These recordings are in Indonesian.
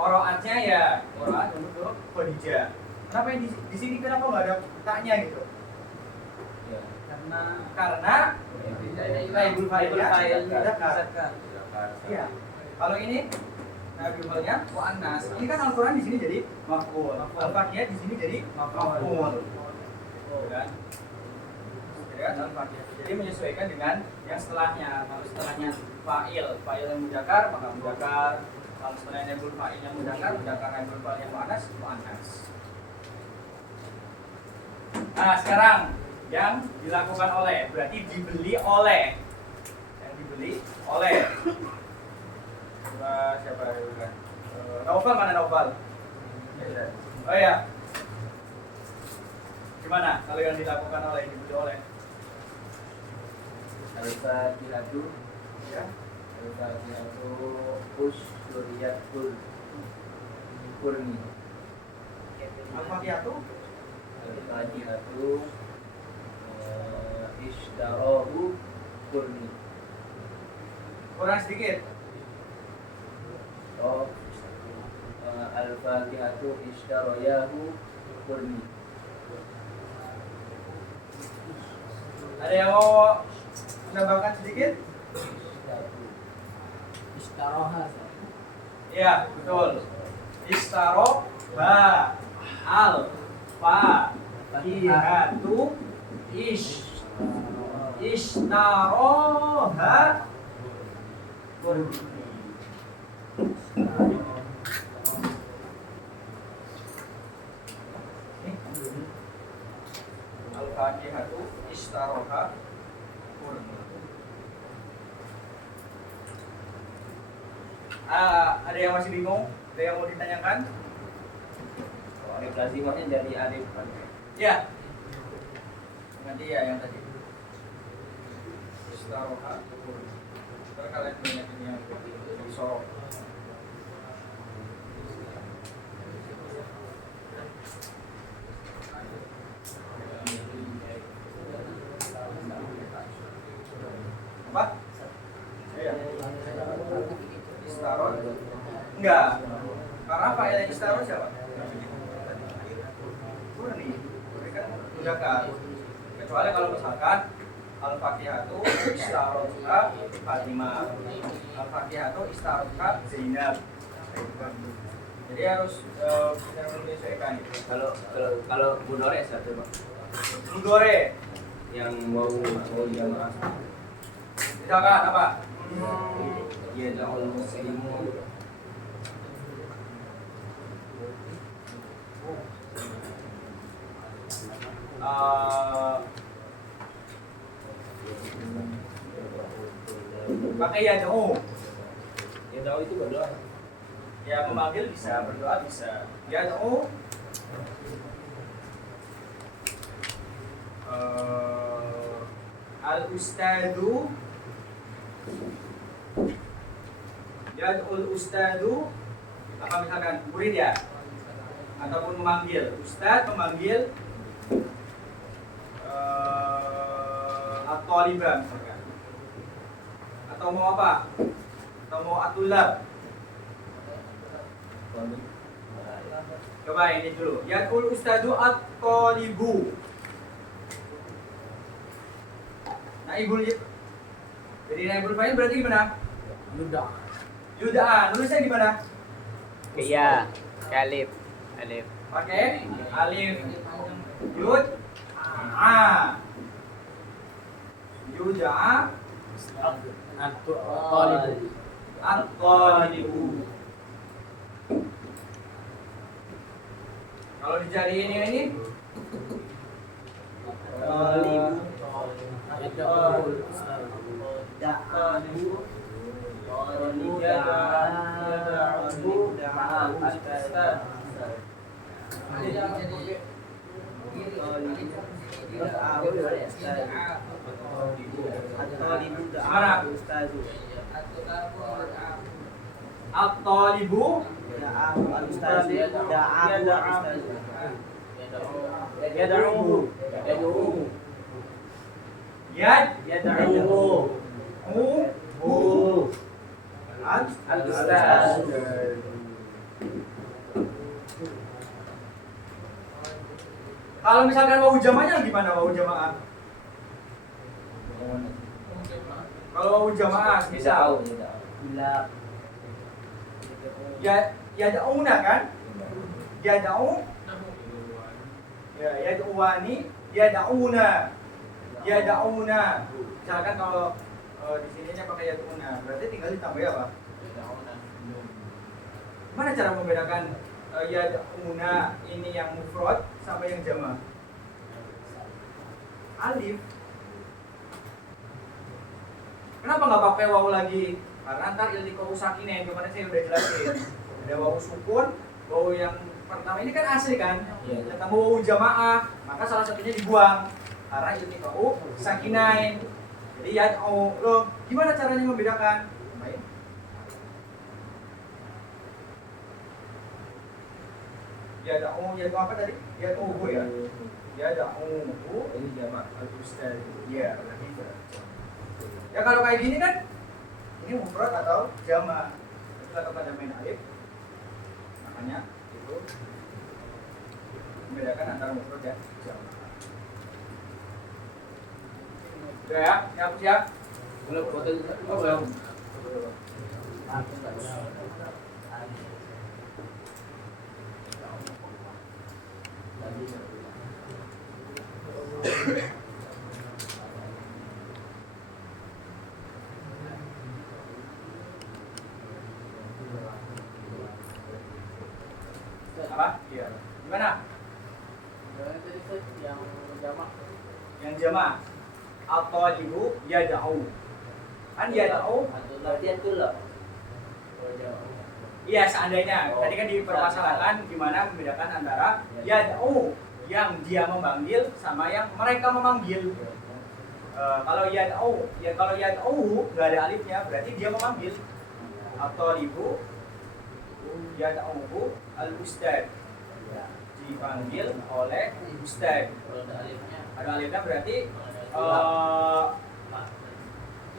Qiraatnya ya qiraat untuk Khadijah. Kenapa di sini kenapa nggak ada taknya gitu? Ya. Karena Naibul Fa'ilnya zakar. Iya. Kalau ini Naibul Fa'ilnya muannas. Ini kan Al-Qur'an di sini jadi maf'ul. Al-Fatihah di sini jadi maf'ul. Kan? Ya, Al-Fatihah. Jadi menyesuaikan dengan yang setelahnya. Kalau setelahnya fa'il yang mudzakkar maka mudzakkar. Kalau setelahnya Naibul Fa'il yang mudzakkar Naibul Fa'il yang muannas. Nah, sekarang yang dilakukan oleh berarti dibeli oleh. Yang dibeli oleh. Siapa ya? Naufal mana Naufal? Oh ya. Gimana kalau yang dilakukan oleh dibeli oleh? Al-Fatihatu Ya. Al-Fatihatu Usuriyatul Kurni. Al-Fatihatu Al-Fatihatu Ishtarahu Kurni. kurang sedikit. Oh, Al-Fatihatu Ishtarayahu Kurni. Ada yang mau menambahkan sedikit? Istaroha. Iya, betul. Istaroha al fa hatu ishtaroha al-Fatihatu ishtaroha ada yang masih bingung? Ada yang mau ditanyakan? Alif lazimahnya dari alif. Ya. Nanti ya yang tadi. Istaroha. Ntar kalian banyak ini yang sorok. Apa? Iya. Istarot. Enggak. Karena fa'il yang istarot siapa? Kurni. Kurni kan mudzakkar. Kecuali kalau misalkan Al-Fatihatu istarotha Fatimah. Al-Fatihatu istarotha Zainab. Jadi harus bisa menyesuaikan. Kalau mudhari satu Pak. Mudhari Yang mau jamaah. misalkan apa? Ya da'ul muslimu pakai yad'u. Yad'u itu berdoa. Ya memanggil bisa, berdoa bisa. Yad'u al-ustadu yad'ul ustadu apa misalkan murid ya ataupun memanggil ustad memanggil at-talibah misalkan atau mau apa atau mau atulab. Coba ini dulu yad'ul ustadu at-talibu naibul jadi naibul fa'il berarti gimana? Yuda. Nulisnya gimana? Iya, alif. Pakai alif yud a. Yuda at-talibu. Kalau dicari ini at-talibu al-ustaz. Kalau misalkan wawu jamaahnya gimana wawu jamaah? Kalau wawu jamaah misal Bilap. yad'una kan? Yad'u ya yad'uwani yad'una. Yad'una. Misalkan kalau di sininya pakai yad'una, berarti tinggal ditambah apa? Gimana cara membedakan yad'una ini yang mufrad sama yang jama'? Alif. Kenapa nggak pakai wawu lagi? Karena ntar iltiqa'u sakinain, kemarin saya udah jelasin. Ada wawu sukun, wawu yang pertama ini kan asli kan? Ketemu wawu jamaah, maka salah satunya dibuang karena iltiqa'u sakinain. Jadi yad'u. Loh, gimana caranya membedakan? Baik. Yad'u apa tadi? Yad'u ya. Yad'u Ini jamak al-ustaz. iya, berarti itu. Ya kalau kayak gini kan ini mufrad atau jama'. Kita kepada main alif. Makanya itu membedakan antara mufrad dan jama'. Udah ya, hapus ya. Belum foto itu. Oh, belum. Apa? Iya. Gimana? Yang jamak. Yang jama' atau ibu yad'u. Kan yad'u. Latihan tuh loh. Iya, seandainya. Tadi kan dipermasalahkan gimana membedakan antara yad'u yang dia memanggil sama yang mereka memanggil. Kalau yad'u nggak ada alifnya, berarti dia memanggil. Atau ibu yad'u al-ustad, dipanggil oleh ustad. Ada alifnya berarti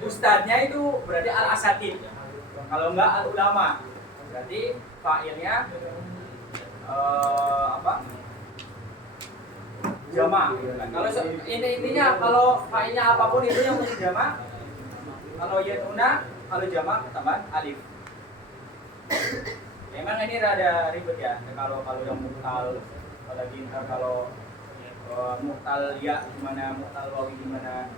ustadnya itu berarti al-asatid. Kalau enggak al-ulama, berarti fa'ilnya apa? Jama'. Kalau intinya kalau fa'ilnya apapun itu yang mesti jama'. Kalau yad'una, kalau jama' tambahan alif. Memang ini rada ribet ya. Kalau yang mutal, apalagi ntar kalau mutal ya gimana, mutal wawi gimana.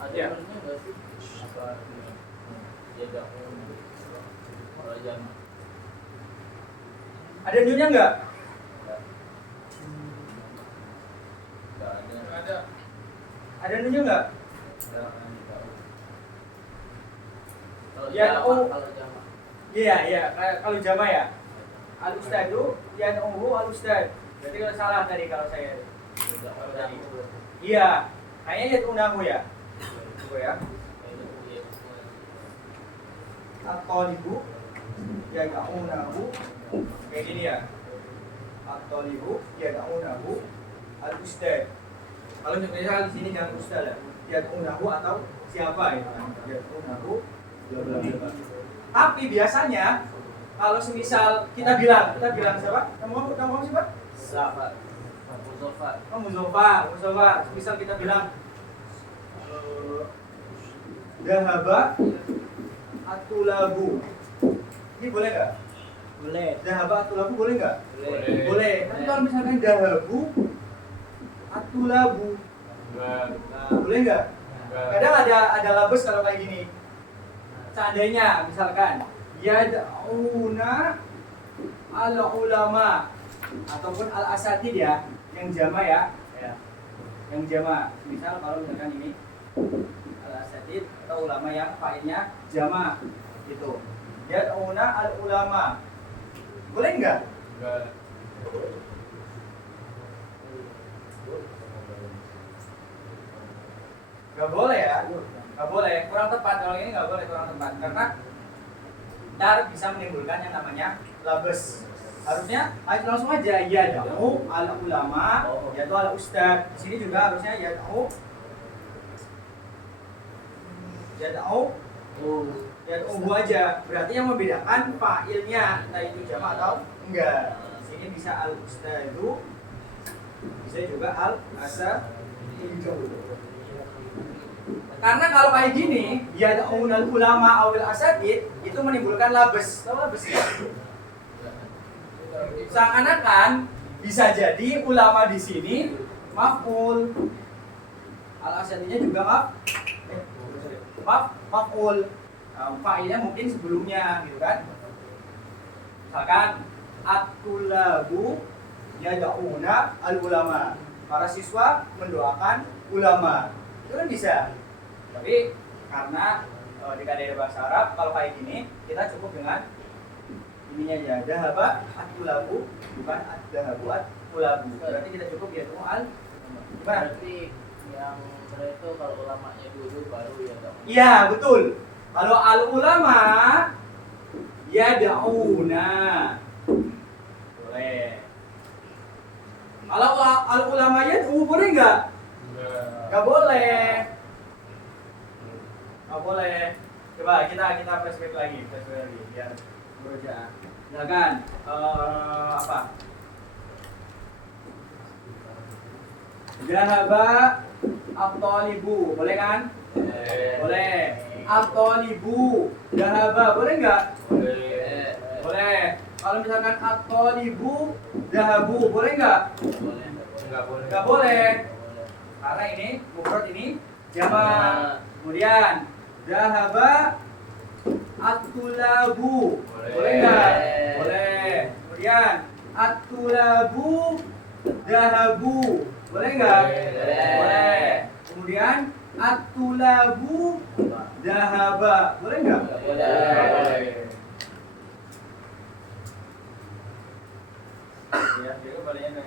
Ada Ya. benernya nggak sih? Apa jaga kalau jamak? Ada nunnya enggak? Nggak ada. Ada nunnya enggak? Kalau Ya, jamak, oh. kalau jamak. Iya, kalau jama ya. Al-ustadu yad'uhu al-ustad. Berarti kalau salah tadi kalau saya. Kalau tadi. Iya, kayaknya yad'unahu ya. Tunggu ya. At-talibu yad'unahu. Kayak gini ya. At-talibu yad'unahu al-ustad. Kalau misalnya di sini jangan ustad ya. Yad'unahu atau siapa ya kan? Yad'unahu bla bla bla. Tapi biasanya kalau semisal kita bilang siapa? Kamu siapa? Zafar. Muzaffar. Oh, Muzaffar. Semisal kita bilang Dahaba Atulabu. Ini boleh nggak? Boleh. Dahaba Atulabu boleh nggak? Boleh. Boleh. Tapi kalau misalkan Dahabu Atulabu, boleh nggak? Kadang ada labes kalau kayak gini. Seandainya misalkan yad'una al-ulama ataupun al-asatid ya, yang jama ya. Yang jama. Misal kalau misalkan ini al-asatid atau ulama yang fa'ilnya jama gitu. Yad'una al-ulama. Boleh nggak? Nggak boleh ya? Nggak boleh, kurang tepat. Kalau ini nggak boleh, kurang tepat karena ntar bisa menimbulkan yang namanya labes. Harusnya langsung aja yad'u al ulama, yaitu al ustad. Di sini juga harusnya yad'u Ya tunggu aja. Berarti yang membedakan fa'ilnya, entah itu jamak atau enggak. Di sini bisa al-ustadu, bisa juga al-asatidu. Karena kalau kayak gini, ya al ulama awil asatid itu menimbulkan labes. Tahu labes ya? Seakan-akan bisa jadi ulama di sini maf'ul. Al-asatidnya juga maf'ul. Fa'ilnya mungkin sebelumnya gitu kan. Misalkan at-tulabu yad'una al-ulama. Para siswa mendoakan ulama. Itu kan bisa. Tapi karena di kaidah bahasa Arab kalau kayak gini kita cukup dengan ininya aja. Dahaba at-tulabu bukan ad-dahabu at-tulabu. Berarti kita cukup ya al. Berarti yang itu kalau ulamanya dulu baru ya dong. Iya, betul. Kalau al-ulama yad'una boleh. Kalau al-ulama yad'u boleh enggak? Enggak boleh. Enggak boleh. Coba kita flashback lagi biar berusaha. Silakan apa? Dhahaba at-talibu, boleh kan? Boleh. At-talibu dhahaba, boleh enggak? Boleh. Boleh. Kalau misalkan at-talibu dhahabu, boleh enggak? Enggak boleh. Enggak boleh. Karena ini mufrad, ini jamak. Kemudian dhahaba at-tulabu. Boleh enggak? Boleh. Kemudian at-tulabu dhahabu. Boleh enggak? Boleh. Kemudian at-tulabu dhahaba. Boleh enggak? Boleh. Ya, dia kepadanya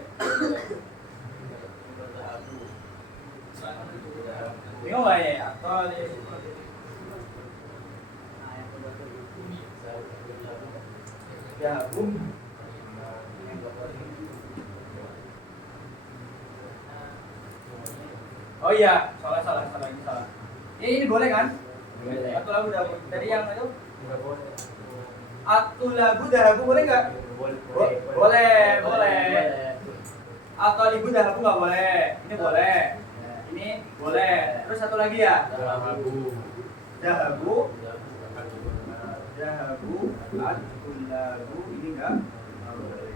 bingung nggak ya? Atau dhahabu. Oh iya, salah ini salah. Ini boleh kan? Boleh. At-tulabu dhahabu. Tadi yang itu Enggak boleh. at-tulabu dhahabu boleh nggak? Boleh. At-talibu dhahabu nggak boleh. Ini boleh. Ini boleh. Terus satu lagi ya? Dhahabu at-tulabu ini enggak boleh.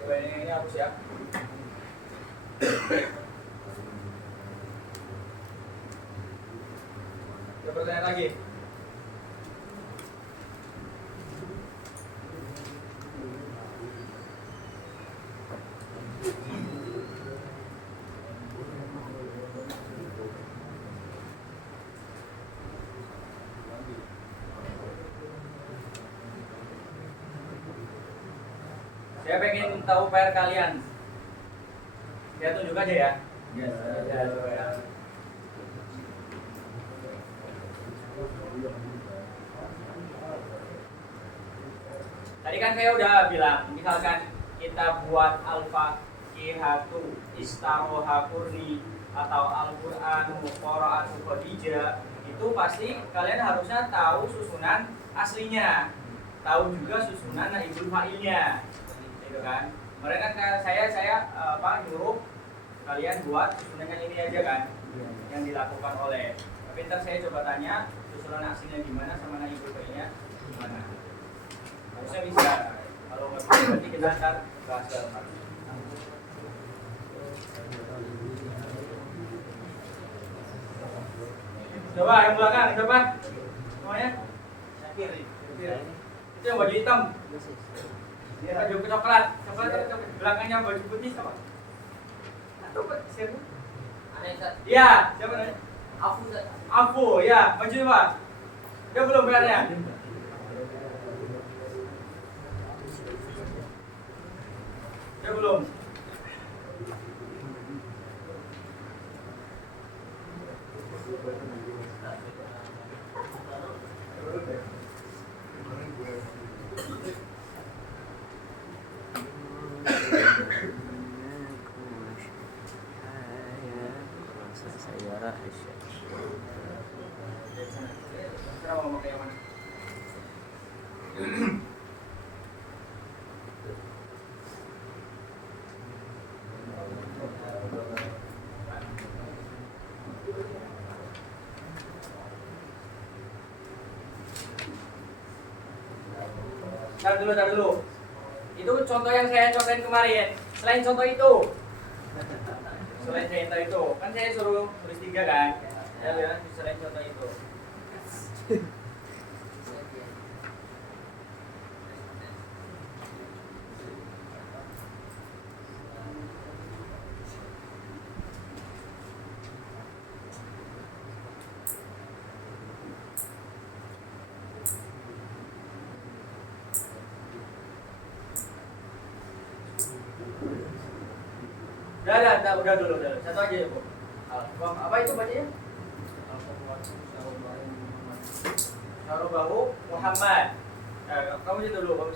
Coba ini hapus ya. Ada pertanyaan lagi? Saya pengen tahu PR kalian. Saya tunjuk aja ya. Tadi kan saya udah bilang, misalkan kita buat al-Faqihatu istaroha kurni atau al-Qur'anu qira'atu Khadijah, itu pasti kalian harusnya tahu susunan aslinya, tahu juga susunan naibul fa'ilnya, gitu kan? Mereka saya nyuruh kalian buat susunan yang ini aja kan, yang dilakukan oleh. Tapi ntar saya coba tanya susunan aslinya gimana sama naibul fa'ilnya gimana. Harusnya bisa. Kalau nggak bisa berarti kita akan bahas dalam hal ini. Coba yang belakang, coba semuanya. Kiri. Itu yang baju hitam. Dia baju coklat, belakangnya baju putih sama. Coba siapa? Iya, siapa namanya? Afu, ya, maju coba. Dia belum bayarnya. Dia belum. Tar dulu. Itu contoh yang saya contohin kemarin. Selain contoh itu, kan saya suruh tulis 3 kan? Ya bilang selain contoh itu. Udah dulu. Satu aja ya, Bu. Apa itu bacanya? Sarobahu Muhammad. Kamu situ dulu.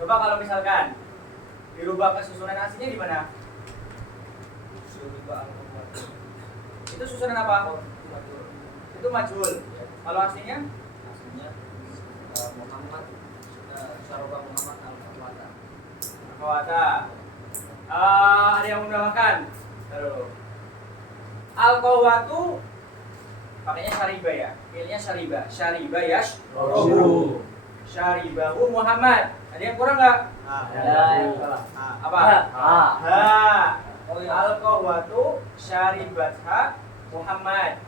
Coba kalau misalkan dirubah ke susunan aslinya di mana? Itu susunan apa? Itu majhul. Kalau aslinya? Muhammad Sarobah Muhammad Al-Qawata. Al-Qawata. Ada yang menambahkan? Al-Qawatu pakainya syariba ya. Fiilnya syariba yashrabu. Syaribahu Muhammad. Ada yang kurang enggak? Apa? Al-Qawatu syaribatha Muhammad.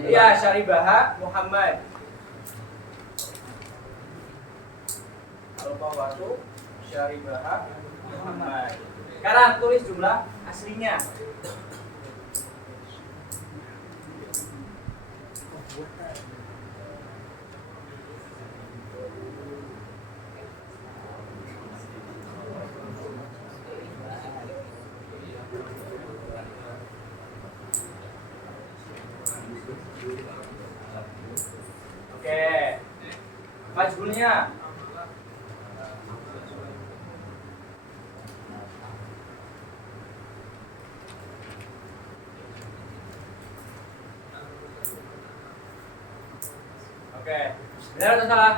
Iya, syaribaha Muhammad. Al-Qawatu syaribaha Muhammad. Sekarang tulis jumlah aslinya. Oke. Majhulnya. Oke. Benar atau salah?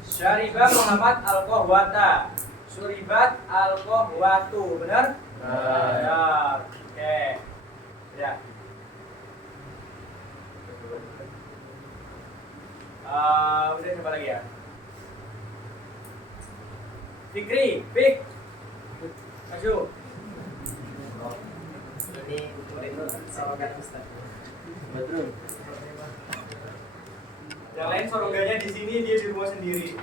Syaribah Muhammad Al-Qahwata. Suribat Al-Qahwatu. Benar? Benar. Oke. Ya. Udah coba lagi ya. Fikri, Fik. Maju. Ini sorogan Ustaz. Betul. Yang lain sorogannya di sini, dia di rumah sendiri.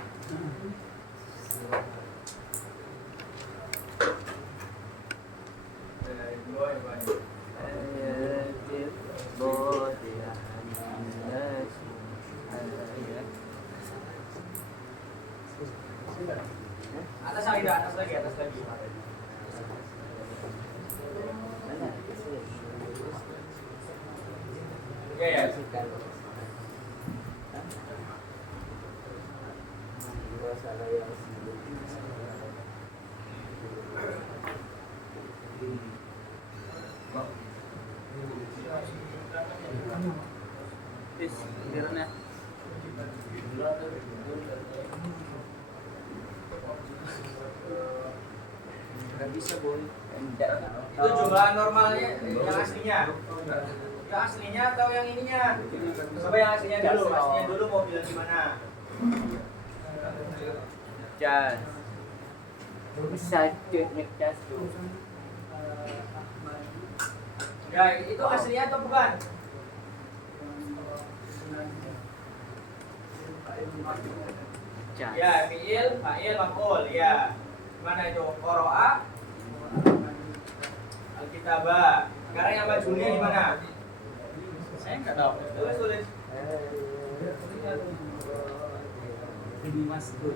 Atas lagi. Oke ya. Gak bisa boy. Itu jumlah normalnya yang aslinya. Yang aslinya atau yang ininya? Coba yang aslinya dulu. Aslinya dulu mau bilang gimana? Jas. Bisa ngecas tuh. Ya, itu aslinya atau bukan? Ya, fi'il, fa'il, maf'ul, ya. Mana itu? Qara'a, al-kitabah. Sekarang yang majhulnya di mana? Saya enggak tahu. Tulis. Ini masuk.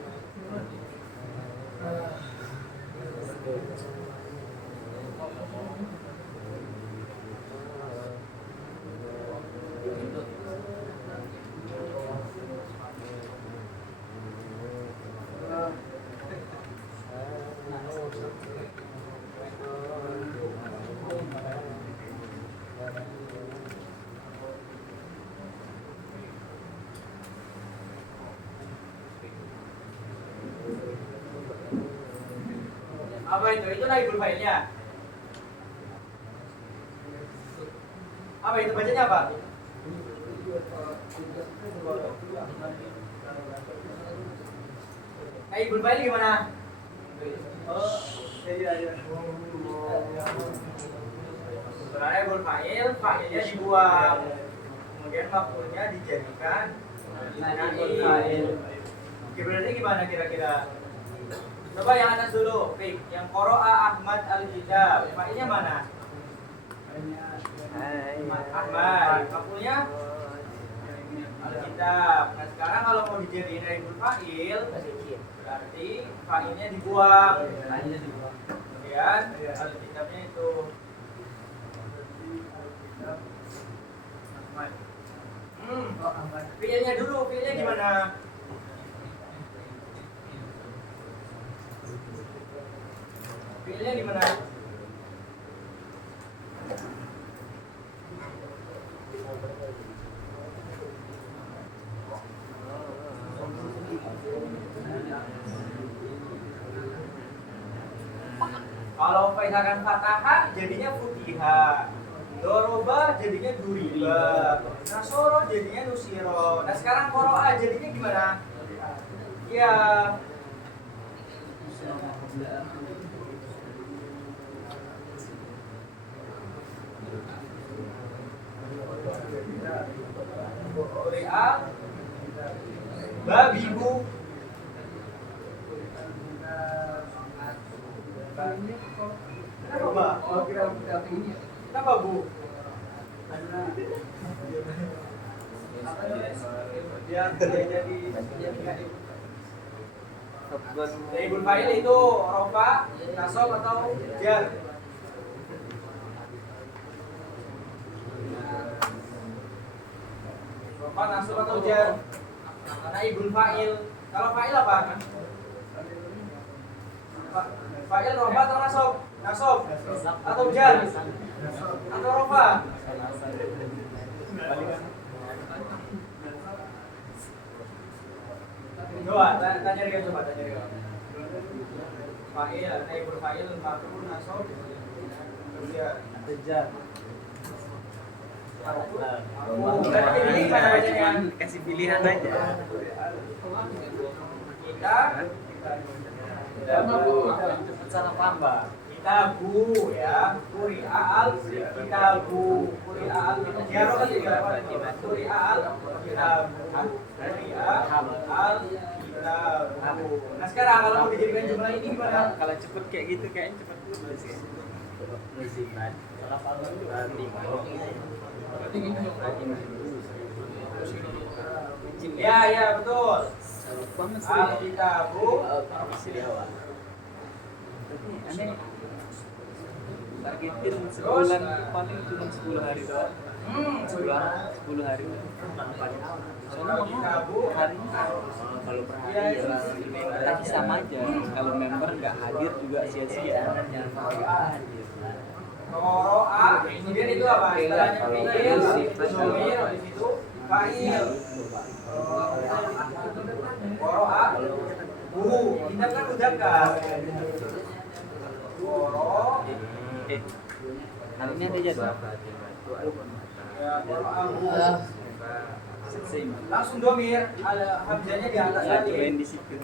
Apa itu? Itu naibul fa'ilnya. Apa itu? Bacanya apa? Naibul fa'il gimana? Oh, jadi naibul fa'il, fa'ilnya dibuang, kemudian maf'ulnya dijadikan naibul fa'il. Oke, berarti gimana kira-kira? Coba yang atas dulu, Fik. Yang qara'a Ahmad al-kitab. Fa'ilnya mana? Ahmad. Maf'ulnya al-kitab. Nah, sekarang kalau mau dijadiin naibul fa'il, berarti fa'ilnya dibuang. Kemudian al-kitabnya itu fi'ilnya dulu, fi'ilnya gimana? Fi'ilnya gimana? Kalau misalkan fathah jadinya futihah, doroba jadinya duriba, nasoro jadinya nusiro. Nah sekarang qoro'a jadinya gimana? Ya quri'a babibu. Kenapa Bu? Naibul fa'il itu rofa, nasab atau jar? Rofa, nasab atau jar? Naibul fa'il. Kalau fa'il apa? Fa'il rofa atau nasab? Nasab atau jar? Atau rofa? Coba tanya dia, coba tanya dia. Fa'il, naibul fa'il, maf'ul, nasab, jar. Kasih pilihan aja. Kitabu ya, Qur'an kitabu, Qur'an kitabu, Qur'an kitabu. Nah sekarang kalau mau dijadikan jumlah ini gimana? Kalau cepet kayak gitu kayaknya cepet dulu sih. Ya betul. Al-kitabu Aneh targetin sebulan paling cuma 10 hari doang. 10 hari. Soalnya mau hari kalau per hari ya tapi sama aja. Kalau member nggak hadir juga sia-sia. Qoro'a, kemudian itu apa? Istilahnya fi'il, dhamir, habis itu fa'il. Qoro'a, kita kan mudakkar. Qoro, Hari ini ada jadwal. ya qoro'a. Langsung dhamir, hamzahnya di atas tadi. Cobain di situ.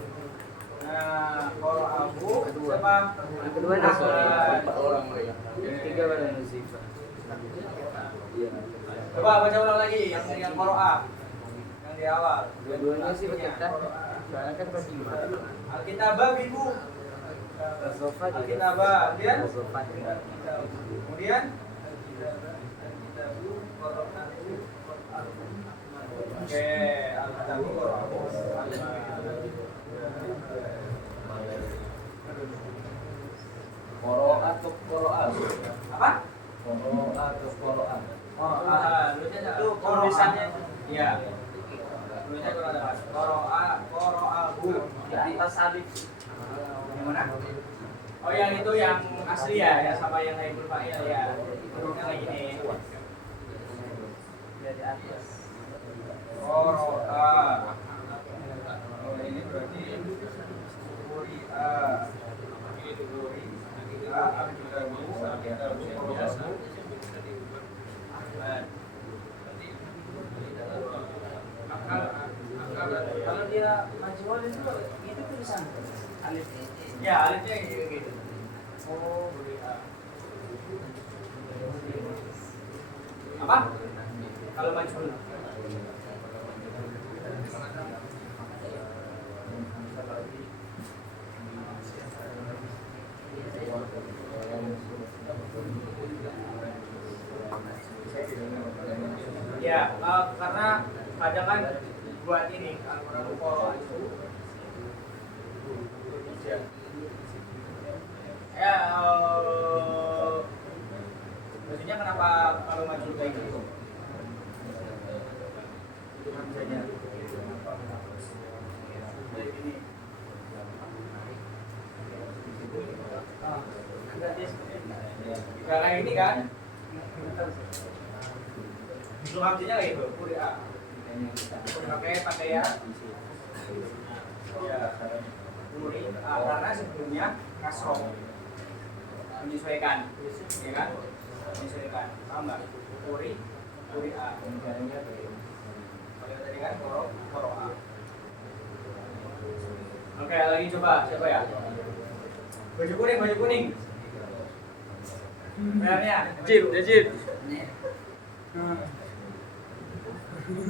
Nah, qoro'a siapa? Yang kedua Ahmad. 4 orang mereka. Yang tiga pada Nuzifah. Coba baca ulang lagi yang qoro'a. Yang di awal. Dua-duanya sih berkata. Soalnya kan pas lima. Alkitabah bibu. Sofa juga. Alkitabah, kemudian Sofa juga. kemudian oke, alkitabu Qoro'a atau Qoro'a? apa? Qoro'a atau Qoro'a? Itu tulisannya iya. Tulisannya kalau ada qoro'ahu Di atas alif. yang mana? Oh yang itu yang asli ya sama yang naibul fa'il ya. Hurufnya lagi nih. Dari atas. Qoro'a. Oh ini berarti quri'a. Quri'a al-kitabu qoro'ahu. dia majul itu itu tulisan alif ini. Ya, alifnya gitu. Oh, A. Apa? Kalau majhul. Ya, karena kadang kan buat ini Al-Quran Qur'an itu ya maksudnya kenapa kalau maju kayak gitu? Itu hamzanya. Kayak gini. Kayak ini kan? Itu hamzanya kayak gitu. Qur'a. Pakai ya. Ya. Karena sebelumnya kasroh menyesuaikan, ya kan? Menyesuaikan, paham nggak? A. Kalau tadi kan koro A. Oke, lagi coba siapa ya? Baju kuning. Merahnya. Jim. Ini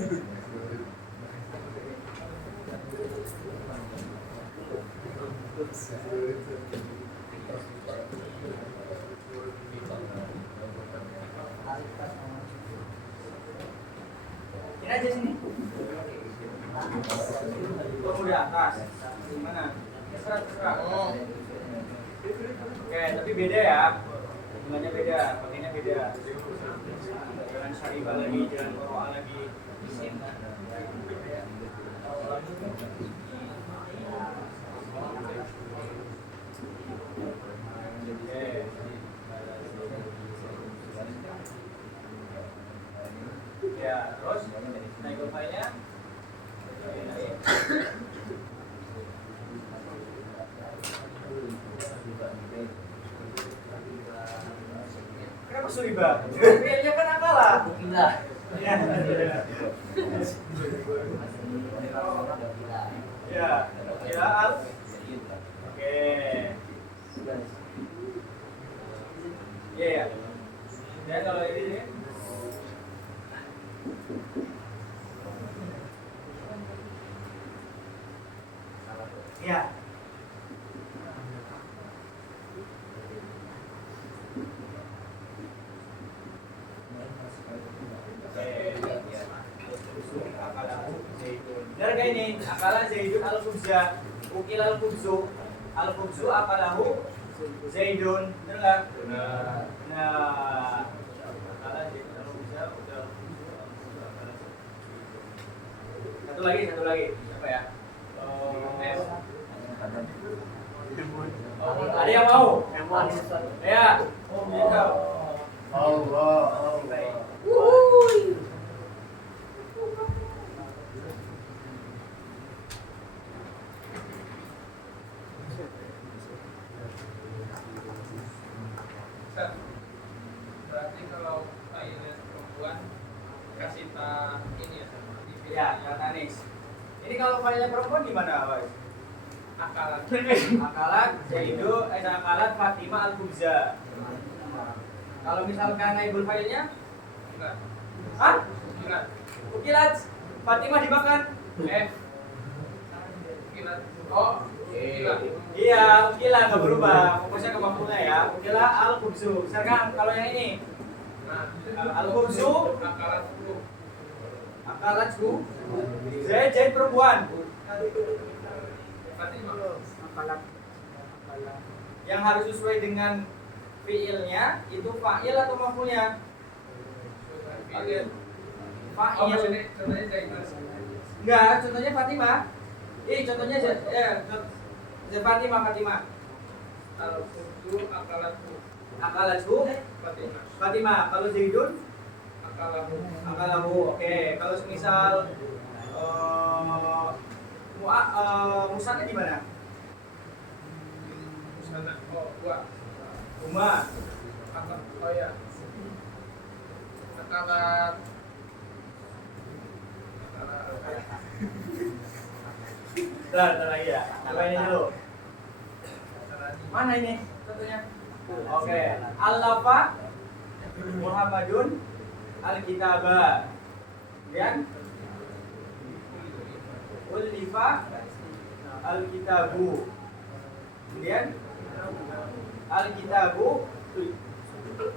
aja sini. Udah atas. Gimana? Terserah. Oke, tapi beda ya. Jumlahnya beda, pakainya beda. Jangan syaribah lagi, jangan qoro'a lagi. Ya, terus naik filenya. Kenapa suriba? Filenya kan akalah. Gila. Ya. Ya, ya al. Oke. Ya. Ya kalau ini ya. Benar gak ini? Akala Zaidun al-Khubza, ukil al-Khubzu, al-Khubzu akalahu Zaidun, benar gak? Benar. Nah, akala Zaidun al-Khubza, ukil al-Khubzu. Satu lagi, apa ya? Ada yang mau? Ya. Oh, gitu. Allah. Berarti kalau Thailand perempuan kasih ini ya sama Ya, Katanis. Ini kalau filenya perempuan gimana, Mas? akalan. Akalat Zaidu, akalat Fatimah al-Khubza. Kalau misalkan naibul filenya, Enggak. hah? Enggak. Ukilat Fatimah dimakan. Kilat. Oh, kilat. Iya, ukilat nggak berubah. Fokusnya ke mafulnya ya. Ukilat al-Khubzu. Misalkan kalau yang ini, Nah, al-Khubzu, akalan itu. akalatku. Zaid perempuan. Fatimah. Yang harus sesuai dengan fiilnya itu fa'il atau mafulnya? Fa'il. Oh, Fa'il. maksudnya contohnya Zaidun. Enggak, contohnya Fatimah. Contohnya Fatimah. Al-Khubzu akalatku. Akalatku Fatimah. Fatimah. Kalau Zaidun Akalahu. akalahu. Oke, kalau semisal Musana gimana? Sana. Oh, gua. Uma. Oh ya. Akalat. Bentar lagi ya. Coba ini dulu. Mana ini? Tentunya. Oke. Al-lafa Muhammadun al-kitaba. Kemudian Ulifa al-kitabu. Kemudian al-kitabu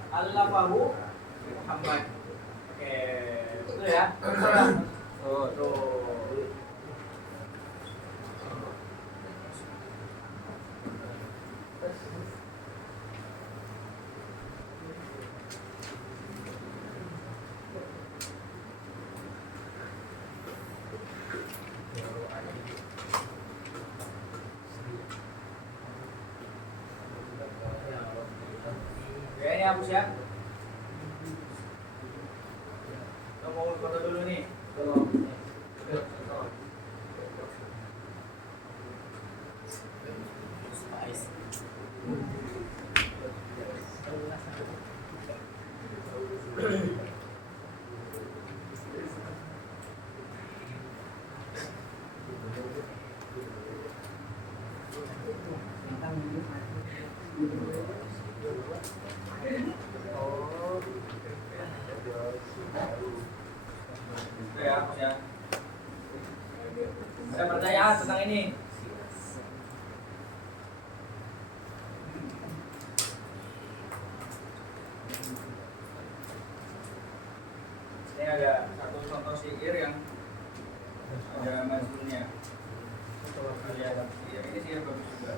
al-lafahu Muhammad. Oke, betul ya? Betul. Oke, ini hapus ya. Kita mau foto dulu nih. Oke, hapus ya. Ada pertanyaan tentang ini? Ini ada satu contoh syair yang ada mazmunnya. Lihat, ya, ini syair bagus juga.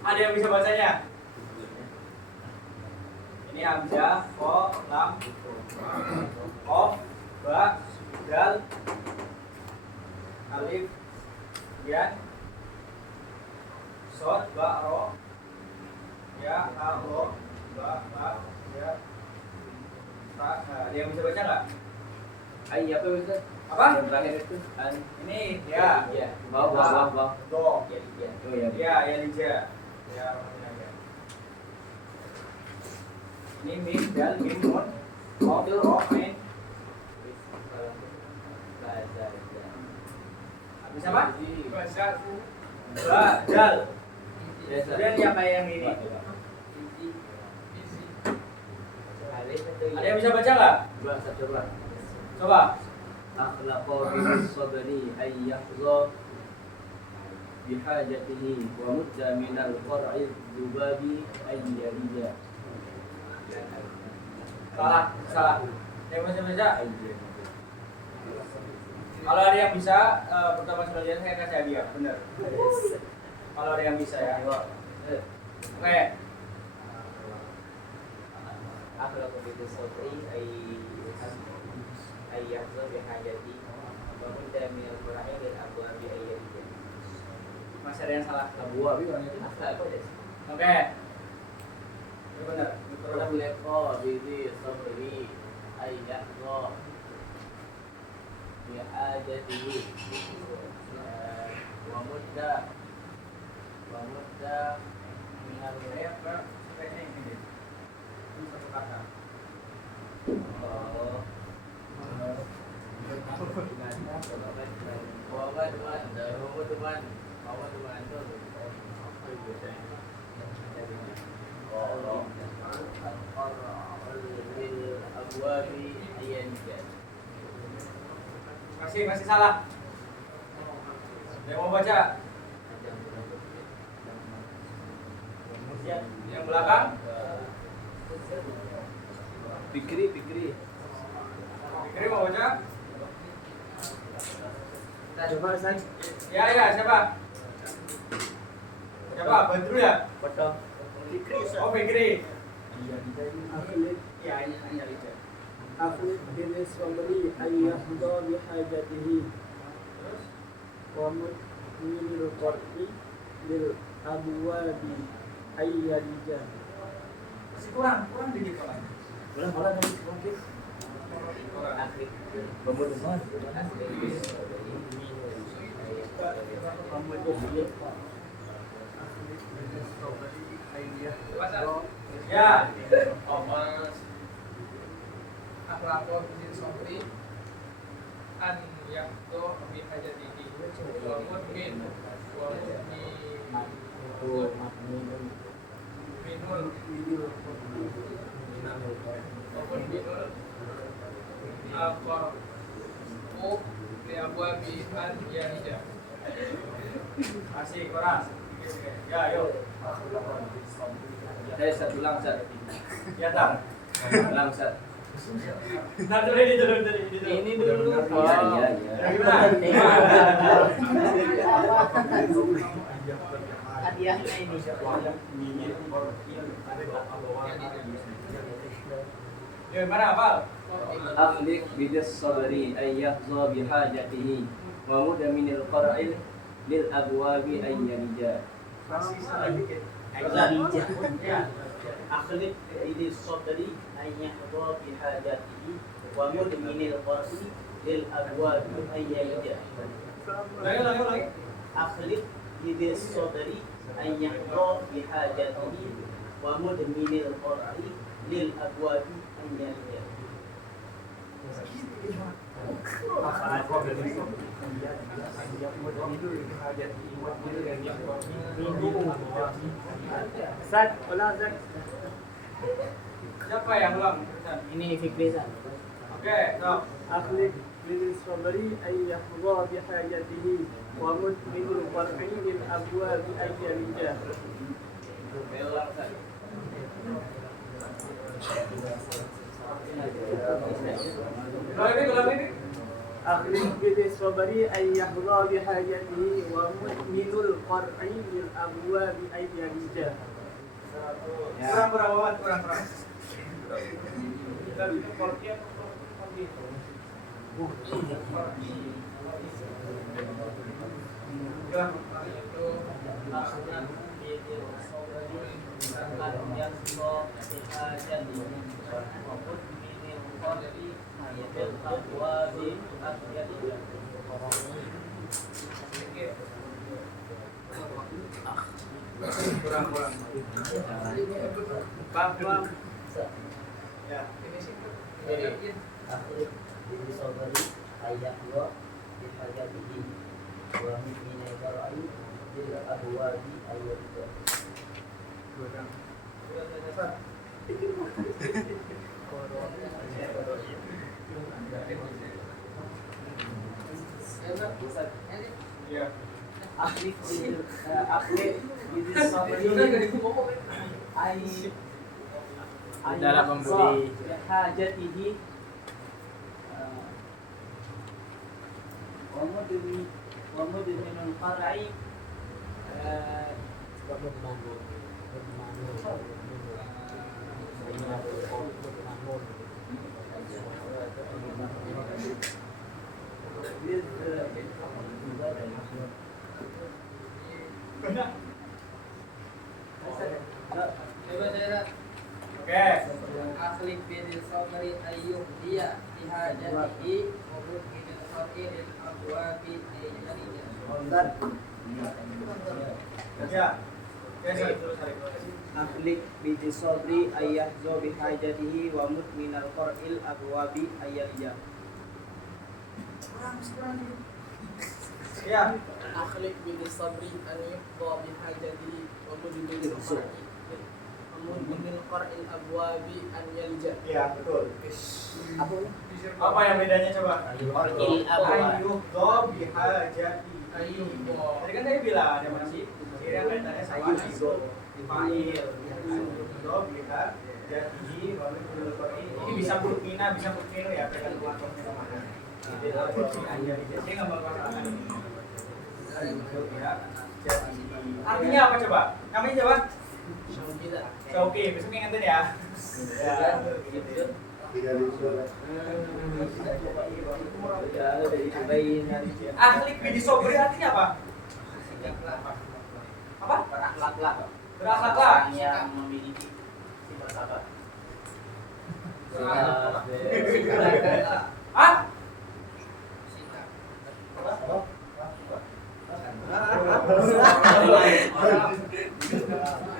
Ada yang bisa bacanya? Ini hamzah, ko, lam, qaf, ba, dal, alif, kemudian sod, ba, ro, ya, ha, ro, ba, ya, ta. Nah, ada yang bisa baca nggak? Apa Ustaz? Apa? Yang terakhir itu Ini ya. ya. Bawah. Do. Ya. Oh ya. Ya, ya lija. Ya, ya. Ini mim, dal, mim, nun, qaf, ro, ain. Habis apa? Ba, dal. Kemudian yang kayak yang ini. Ada yang bisa baca nggak? Coba. Akhlaqa bis sabri ay yahza bihajatihi wa mudda min al-qar'i dubabi ay yarija. Salah. Yang bisa baca? Kalau ada yang bisa, pertama sekali saya kasih hadiah, benar. Kalau ada yang bisa ya. Oke. Akhlaqa bis sabri ay yahza bihajatihi wa mudda min al-qar'i dubabi ay yarija. Masih ada yang salah. Abu orangnya itu apa ya? Oke. Itu benar. Akhlaqa bis sabri ay yahza bihajatihi wa mudda minal Saya kayaknya ini deh. Ini satu kata. Masih salah. Yang mau baca? Yang belakang? Pikri Fikri mau baca? Coba San. Ya, siapa? Siapa? Badru ya? Betul. Oh, Fikri. أخلق Ya, ini hanya Lija. أخلق بالصبر أن يحظى بحاجته ومد من القرء للأبواب أن يلجأ. Masih kurang dikit Pak. Kurang tadi kurang. Pembunuhan. Ya. Omas akhlakul bin sobri an yakto bi hajatihi wa mudmin wa minul maupun minul aqarbu li abwabi an yanija. Masih kurang. Ya, yuk. Saya satu langsat. Ya, Tar. Langsat. Nah, dari itu. Ini dulu. Iya. Hadiahnya ini. Ya, mana hafal? Akhliq bidis sabri ayyahza bihajatihi wa muda minil qara'il lil abwabi ayyalija. Masih salah dikit. Ya. Akhliq ini sodri ayyahdo bihajatihi wa mudminil qarsi lil abwabi ayyalija. Lagi. Akhliq ini sodri ayyahdo bihajatihi wa mudminil qarsi lil abwabi ayyalija. Zat, ulang Zat. Siapa yang ulang? Ini Fikri San. Oke, so. أخلق بالصبر أن يحظى بحاجته ومد من القرء للأبواب أن يلجأ. Kalau ini. أخلق بالصبر أن يحظى بحاجته ومدمن القرع للأبواب أن يلجأ. Kurang. Itu akhlak bidil sobri akan yakso bihajati maupun minil qardi bil abwabi ahyadiyah. Kurang. Paham. Ya. Jadi akhlak bidil sobri ayahwa bihajatihi wa minil qardi bil abwabi ahyadiyah. Ya. Akhlik bidil sabri Dalam membeli hajatihi wa mudminul qar'i Oke. Akhlik bin sabri ayyuh dia bihajatihi wa mudminil qardi lil abwabi ayyalija. Ya. Ya, Akhlik bidil sabri ayyahzo bihajatihi wa mudminal qar'il abwabi ayyalija. Ya. Akhlik bin sabri an yuqda bihajatihi wa mudminil qar'i mudminil qar'il abwabi an yalja. Ya, betul. Apa? Apa yang bedanya coba? Qar'il abwabi. Ayyuhdha bihajati. Ayyuhdha. Tadi kan tadi bilang ada mana sih? Kira yang kaitannya sama ayyuhdha. Fa'il. Ayyuhdha bihajatihi wa mudminil qar'i. Ini bisa mudmina, bisa mudminu ya, tergantung waktunya kemana. Dia nggak bakal salah. Artinya apa coba? Namanya coba? Oke, besok ingetin ya. Akhlak bidi sobri artinya apa? Apa? Berakhlaklah. Berakhlaklah. Orang yang memiliki sifat sabar. Hah?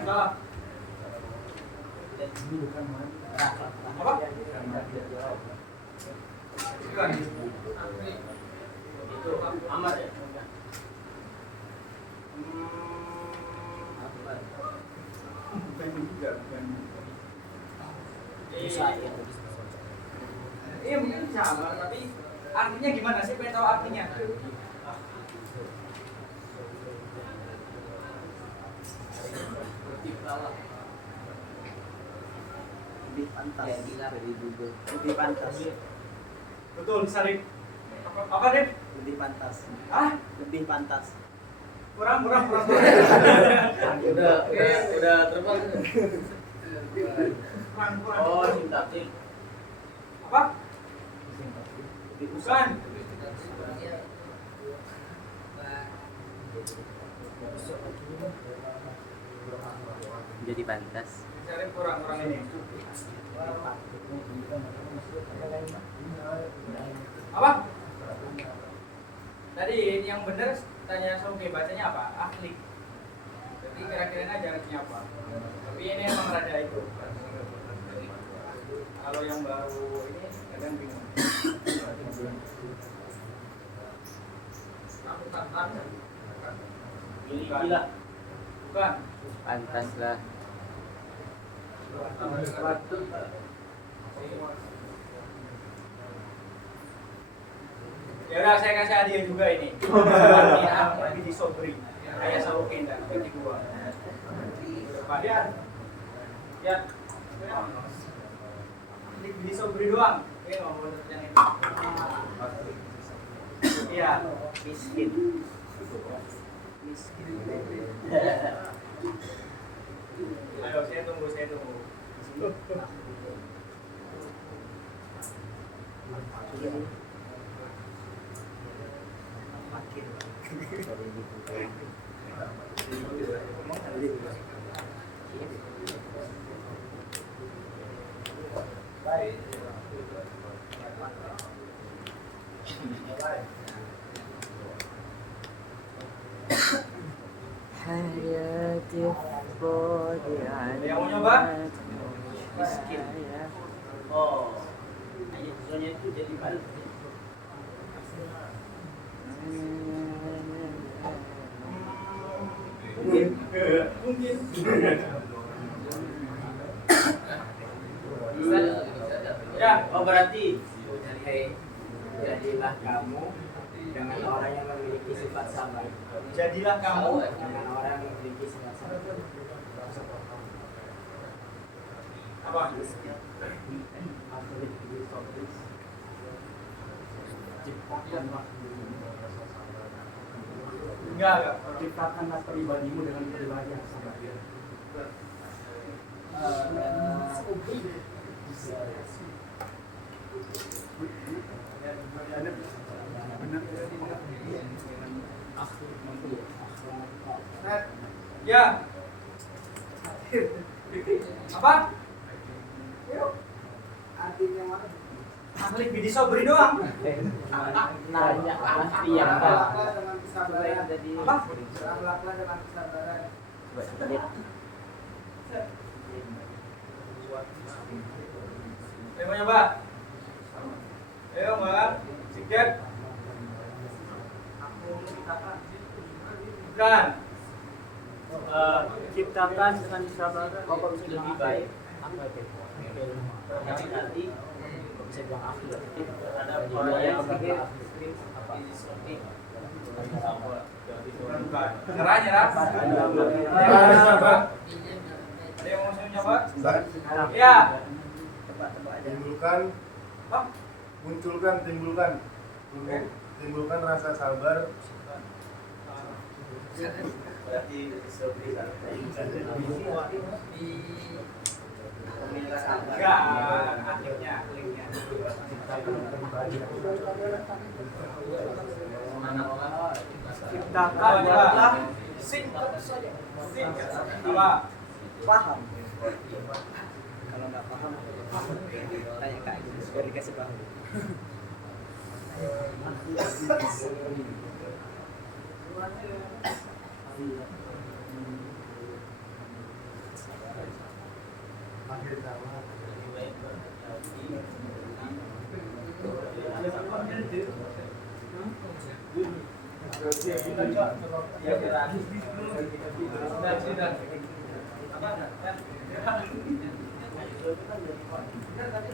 Salah. Apa? Bukan. Itu amat ya. Bukan juga, bukan. Bisa ya. Iya mungkin sama, tapi artinya gimana sih? Pengen tahu artinya? Lebih pantas dari Google. Lebih pantas. Betul, Sarip. Apa Dip? Lebih pantas. Ah? Lebih pantas. Kurang. Udah terbang. Kurang. Oh, sintaktik. Apa? Bukan. Jadi pantas. Sarip kurang ini. Apa? Tadi yang benar tanya Soke, bacanya apa? Akhlik. Jadi kira-kira aja artinya apa? Tapi ini emang rada itu. Kalau yang baru ini kadang bingung. Gila. Bukan. Pantas lah. Ya udah saya kasih hadiah juga ini. Ini lagi di Sobri. Kayak Soke dan bagi gua. Hadiah. Ya. Ini di Sobri doang. Oke, nggak mau yang ini. Iya. Miskin. Ayo saya tunggu. Ada yang mau nyoba? Miskin. Oh. Ayat soalnya itu jadi balik. Mungkin. Ya. Oh berarti jadilah kamu dengan orang yang memiliki sifat sabar. Jadilah kamu Dengan orang yang memiliki sifat sabar. apa? Enggak. Ciptakanlah pribadimu dengan pribadi yang sabar. Ya. Apa? Artinya mana? Akhlak bidi sobri doang. Nanya pasti yang Berakhlaklah dengan kesabaran. Apa? Berakhlaklah dengan kesabaran. Ayo mau nyoba? Ayo Mbak. Sikat. Bukan. Ciptakan dengan kesabaran. lebih baik. Nanti bisa bilang akhlak. Ada orang yang berpikir apa? Bukan. Nyerah. Ada yang mau nyoba? Iya. Timbulkan, Hah? munculkan, timbulkan. Timbulkan rasa sabar. Berarti sobri Enggak, akhirnya. Ciptakan adalah Apa? Paham. Kalau nggak paham, tanya Kak Agus biar dikasih paham.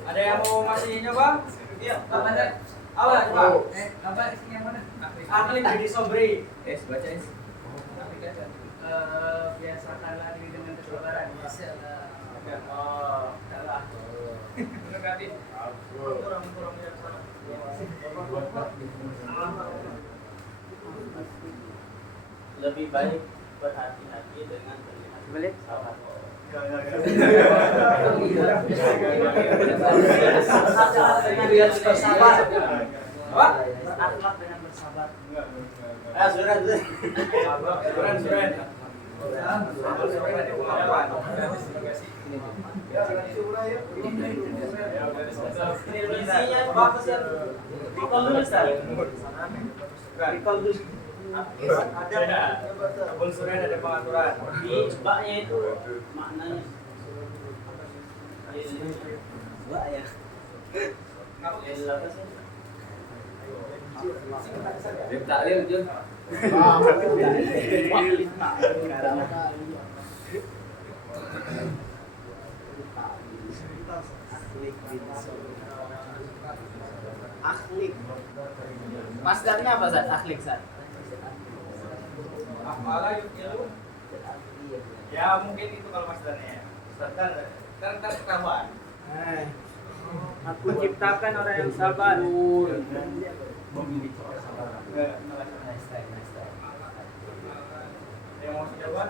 Ada yang mau masih nyoba? Iya. Apa? Coba. Apa isinya yang mana? Akhlak jadi sobri. Baca es. Biasakanlah diri dengan kesabaran. Oh, Salah. Benar tadi. Kurang bijaksana. lebih baik berhati-hati dengan Balik. sahabat. Dengan bersabar. Apa? Berakhlak dengan bersabar. Surat. Suren. Isinya bagus ya. Recall dulu, Ustaz. Recall dulu. Ada. Kebun Suren ada pengaturan. Di baknya itu maknanya. Wah ya. Apa sih? Taklil Jun. Akhlik. Masdarnya apa, Zat? Akhlik, Zat. Afala yukilu. Ya mungkin itu kalau masdarnya. Kan ketahuan. Aku ciptakan orang yang sabar. Yang mau jawab?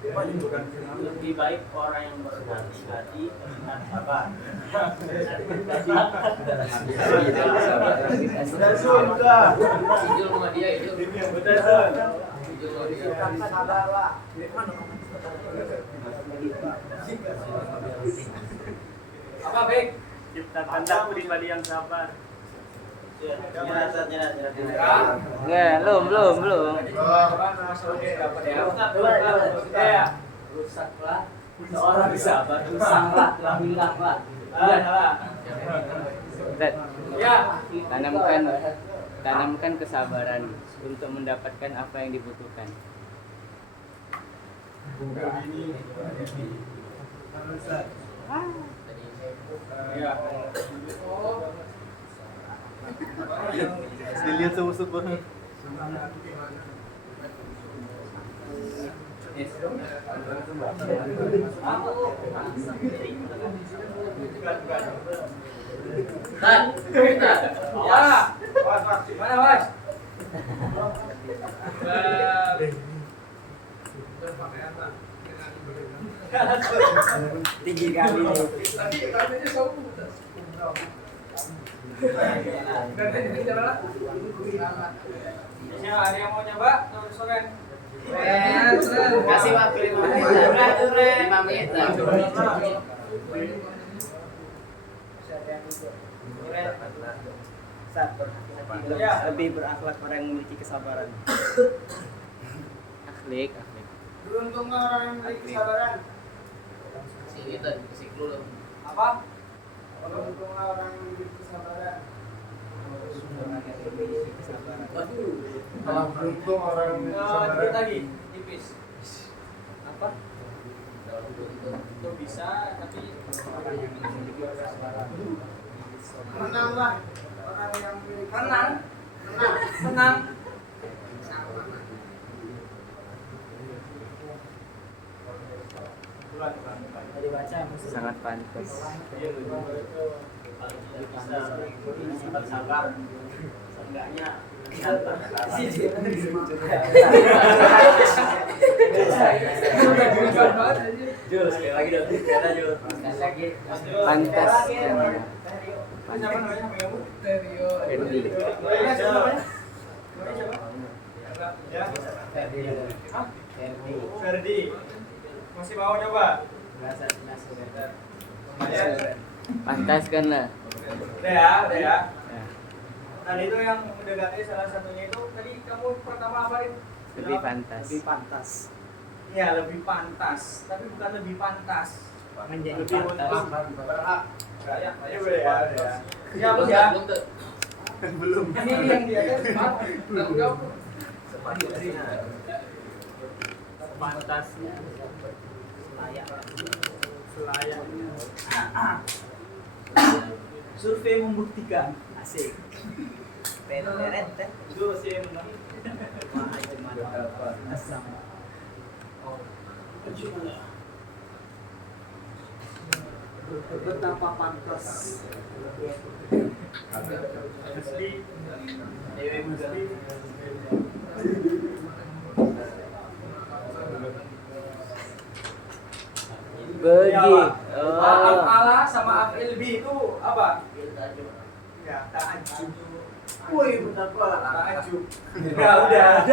Lebih baik orang yang berhati-hati dengan sabar. Apa baik? Ciptakanlah pribadi yang sabar. Nyerah. Belum. Rusaklah seorang sabar, rusaklah, lahirlah. Zat, Ya. tanamkan kesabaran untuk mendapatkan apa yang dibutuhkan. Ya. Dilihat semua Ya. Was. Mana was? tinggi kali nih. Ya, ada yang mau nyoba? Suren. Kasih waktu 5 menit. 5 menit. Lebih berakhlak orang yang memiliki kesabaran. Akhlak. Beruntungnya orang yang memiliki kesabaran. Sini tadi musik dulu. Apa? Beruntungnya orang yang memiliki kesabaran. Kalau beruntung orang yang Dikit sabar. lagi, tipis. Apa? Itu bisa, tapi Menanglah orang yang memiliki menang. Menang. Sangat pantas. kalau tidak bisa sifat sabar, seenggaknya sabar. Jul, sekali lagi dong. Kata Jul. Sekali lagi. Pantas. Siapa namanya? Kamu? Terio. Ferdi. Namanya siapa namanya? Namanya siapa? Ya. Hah? Ferdi. Masih mau coba? Lumayan. Pantas kan lah. Udah ya, udah ya. Tadi itu yang mendekati salah satunya itu tadi kamu pertama apa Rin? Lebih pantas. Lebih pantas. Iya, lebih pantas, tapi bukan lebih pantas. Menjadi Lebih pantas. berhak. Ya, boleh ya, udah ya. Ya, bos ya. Belum. Ini yang di atas, Pak. Enggak. Pantasnya Selayaknya. Survei membuktikan. asik. Itu sih yang menang. Betapa pantas. Dewi muda. Bagi. Af'ala sama af'il bi itu apa? Ya, ta'ajjub. Woi, betapa ta'ajjub. Ya udah.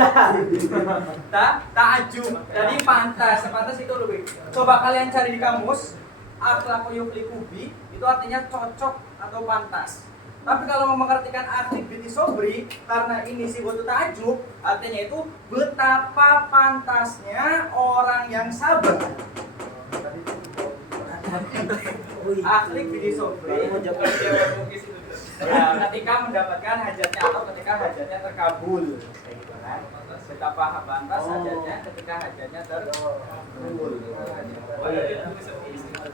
Ta'ajjub. Jadi pantas. Pantas itu lebih. Coba kalian cari di kamus. Akhlaqu yufliku bi itu artinya cocok atau pantas. Tapi kalau mau mengartikan akhlak binti sobri, karena ini si butuh ta'ajjub, artinya itu betapa pantasnya orang yang sabar. Akhlak binti sobri. Ya, ketika mendapatkan hajatnya atau ketika hajatnya terkabul, kayak gitu kan. Betapa pantas hajatnya ketika hajatnya terkabul.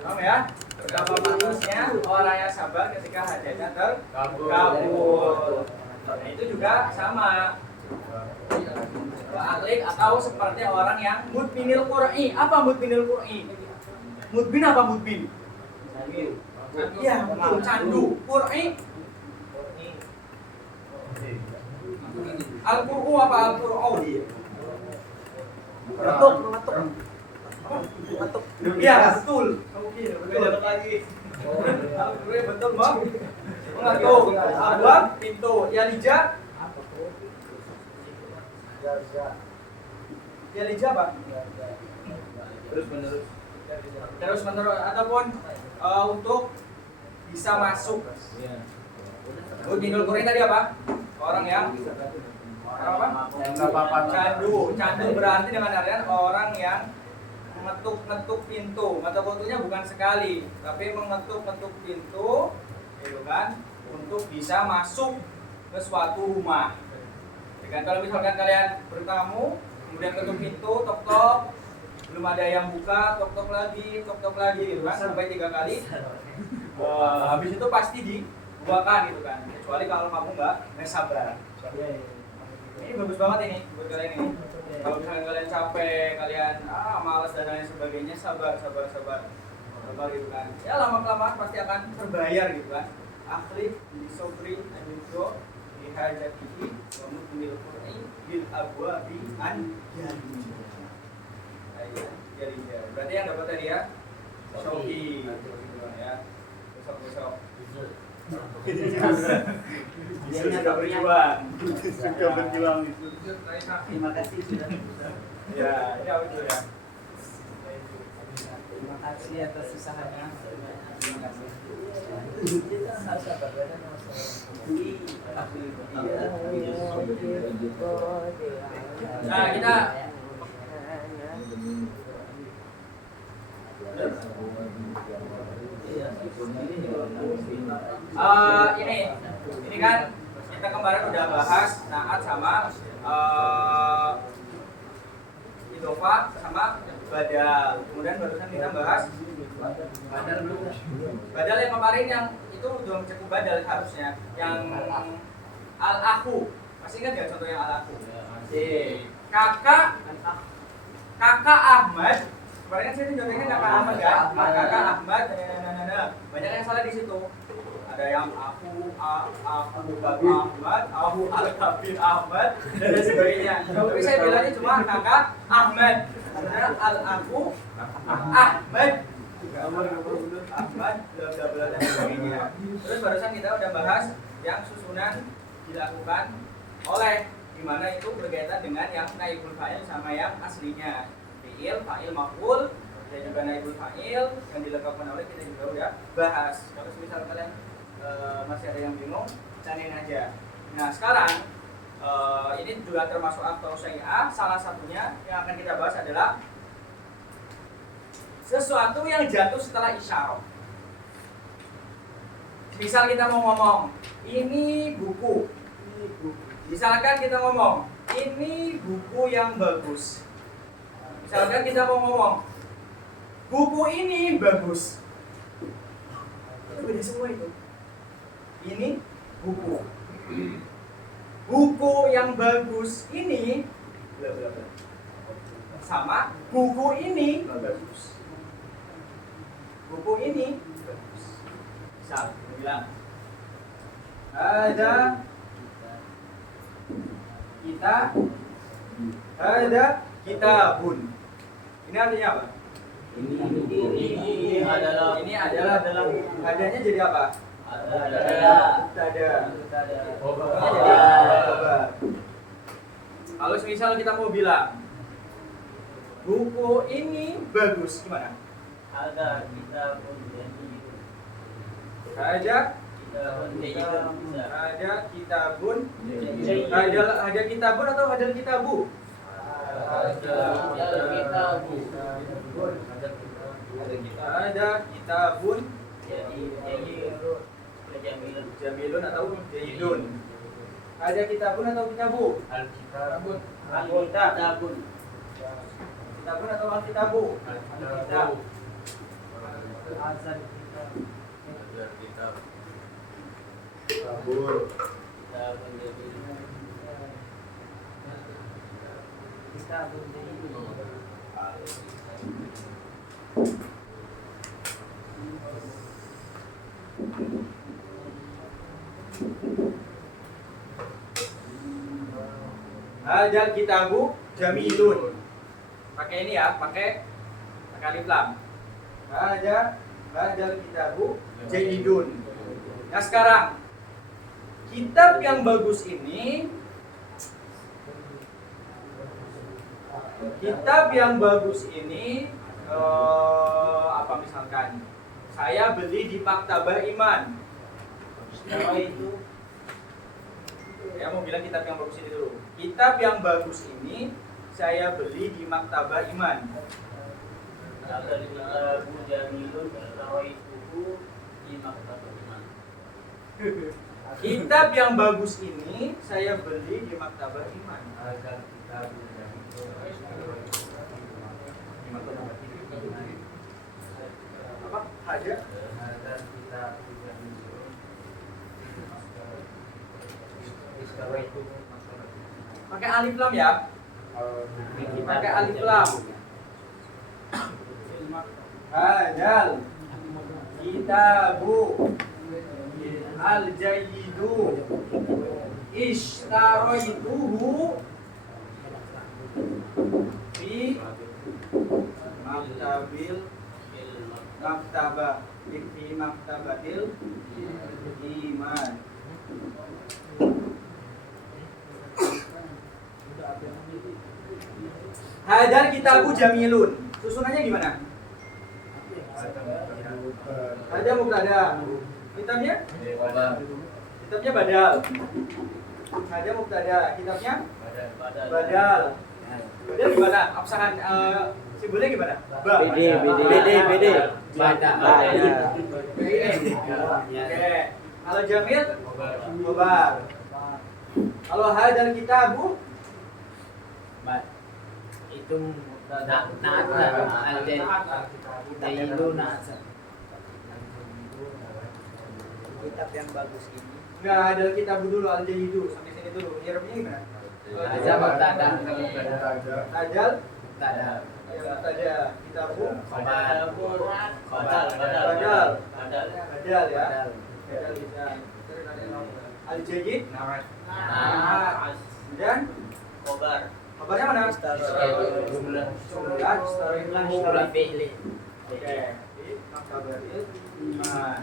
Paham ya? Betapa pantasnya orang yang sabar ketika hajatnya terkabul. Nah, itu juga sama. Akhlak atau seperti orang yang mudminil qur'i. Apa mudminil qur'i? Mudbin apa mudbin? Iya, betul, candu. Qur'i. Al-Qur'u apa Al-Qur'u dia? Mengetuk. Iya, betul. Oke, betul lagi. Al-Qur'u betul, Bang. Mengetuk. Abwab, pintu. Yalija. Yalija apa? Terus menerus ataupun untuk bisa masuk. Mudminul Qur'i tadi apa? Orang yang apa? Candu. Candu berarti dengan artian orang yang mengetuk-ngetuk pintu. Mata fotonya bukan sekali, tapi mengetuk-ngetuk pintu, gitu kan, untuk bisa masuk ke suatu rumah. Jadi kalau misalkan kalian bertamu, kemudian ketuk pintu, tok-tok, belum ada yang buka, tok-tok lagi, gitu kan, sampai 3 kali. Habis itu pasti dibukakan, gitu kan. Kecuali kalau kamu nggak sabar. Ini bagus banget ini buat kalian ini. Kalau misalnya kalian capek, kalian malas dan lain sebagainya, sabar gitu kan. Ya lama-kelamaan pasti akan terbayar gitu kan. Akhlif di sobri anjuro di hajatihi wa mudminil qur'i bil abwabi an jari. Berarti yang dapat tadi ya Shoki ya. Besok. Dia sudah berjuang. Terima kasih sudah. Ya, betul ya. Terima kasih atas usahanya. Terima kasih. Nah, kita ini kan kita kemarin udah bahas naat sama idofa sama badal. Kemudian barusan kita bahas badal dulu. Badal yang kemarin yang itu udah cukup badal harusnya. Yang al-akhu. Masih ingat ya contoh yang al-akhu? Kakak Ahmad. Kemarin kan saya contohnya kakak Ahmad ya. Kakak Ahmad. Banyak yang salah di situ. Ada yang aku Bapak Ahmad, aku Al-Kabir Ahmad, dan lain sebagainya. Tapi saya bilangnya cuma kakak Ahmad. Karena Al-Aku Ahmad, Ahmad, bla bla dan sebagainya. Terus barusan kita udah bahas yang susunan dilakukan oleh, dimana itu berkaitan dengan yang naibul fa'il sama yang aslinya. Fi'il, fa'il, maf'ul, dan juga naibul fa'il yang dilengkapi oleh kita juga udah bahas. Kalau misal kalian masih ada yang bingung, tanyain aja. Nah sekarang ini juga termasuk aktor syai'ah. Salah satunya yang akan kita bahas adalah sesuatu yang jatuh setelah isyarah. Misal kita mau ngomong, ini buku. Misalkan kita ngomong, ini buku yang bagus. Misalkan kita mau ngomong, buku ini bagus. Itu beda semua itu. Ini buku. Buku yang bagus ini sama buku ini bagus. Buku ini bagus. Misal, bilang ada kitabun. Ini artinya apa? Ini adalah adanya jadi apa? ada. Kalau misal kita mau bilang buku ini bagus, gimana? Ada kita pun jadi. Ada kitabun. Ada kitabun atau ada kitabu? Ada kitabun. Jamilun atau jayidun. Ada kitabun atau kitabu? Kitabun atau alkitabu? Alkitab. Kabur. Ada kitabu jamilun. Pakai ini ya, pakai alif lam. Ada kitabu jayidun. Nah sekarang kitab yang bagus ini, apa misalkan saya beli di Maktabah Iman. Apa itu? Saya mau bilang kitab yang bagus ini dulu. Kitab yang bagus ini saya beli di Maktabah Iman. Ada kitabun jamilun rawaituhu di Maktabah Iman. Kitab yang bagus ini saya beli di Maktabah Iman. Apa? Ada? Pakai alif lam ya. Pakai alif lam. Hadal kitabu al-jayyidu ishtaroituhu fi maktabatil iman. Hadal kitabu jamilun. Susunannya gimana? Ada mubtada. Kitabnya? Kitabnya badal. Ada mubtada. Kitabnya? Badal. Badal gimana? Absahan simbolnya gimana? BD. Oke. Kalau jamil? Mubar. Kalau hadal kitabu? Itu Kitab yang bagus ini. Enggak, hadal kitabu dulu, al-jayyidu. Sampai sini dulu. Irabnya gimana? Hadal kitabu badal ya. Al-Jayyid. Nah, Dan kobar. kabarnya mana? Jumlah. Jumlah fi'li. Oke. Kabaril iman.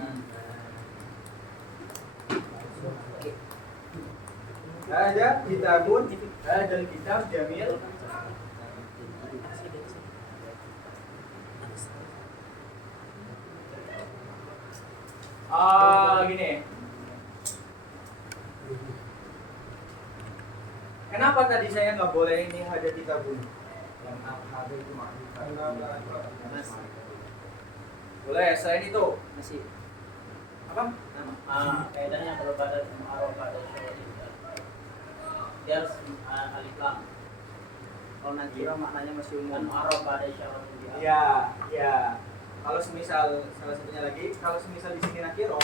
Ada kitabun, ada kitab jamil. Gini. Kenapa tadi saya nggak boleh ini ada kitabun? Yang ada itu boleh, selain itu Masih apa? Kaidahnya kalau pada ma'aruf pada syawal dia harus alif lam. kalau nakira maknanya masih Kan umum. ma'aruf pada syawal. Iya, iya. Kalau semisal salah satunya lagi, kalau semisal di sini nakiro,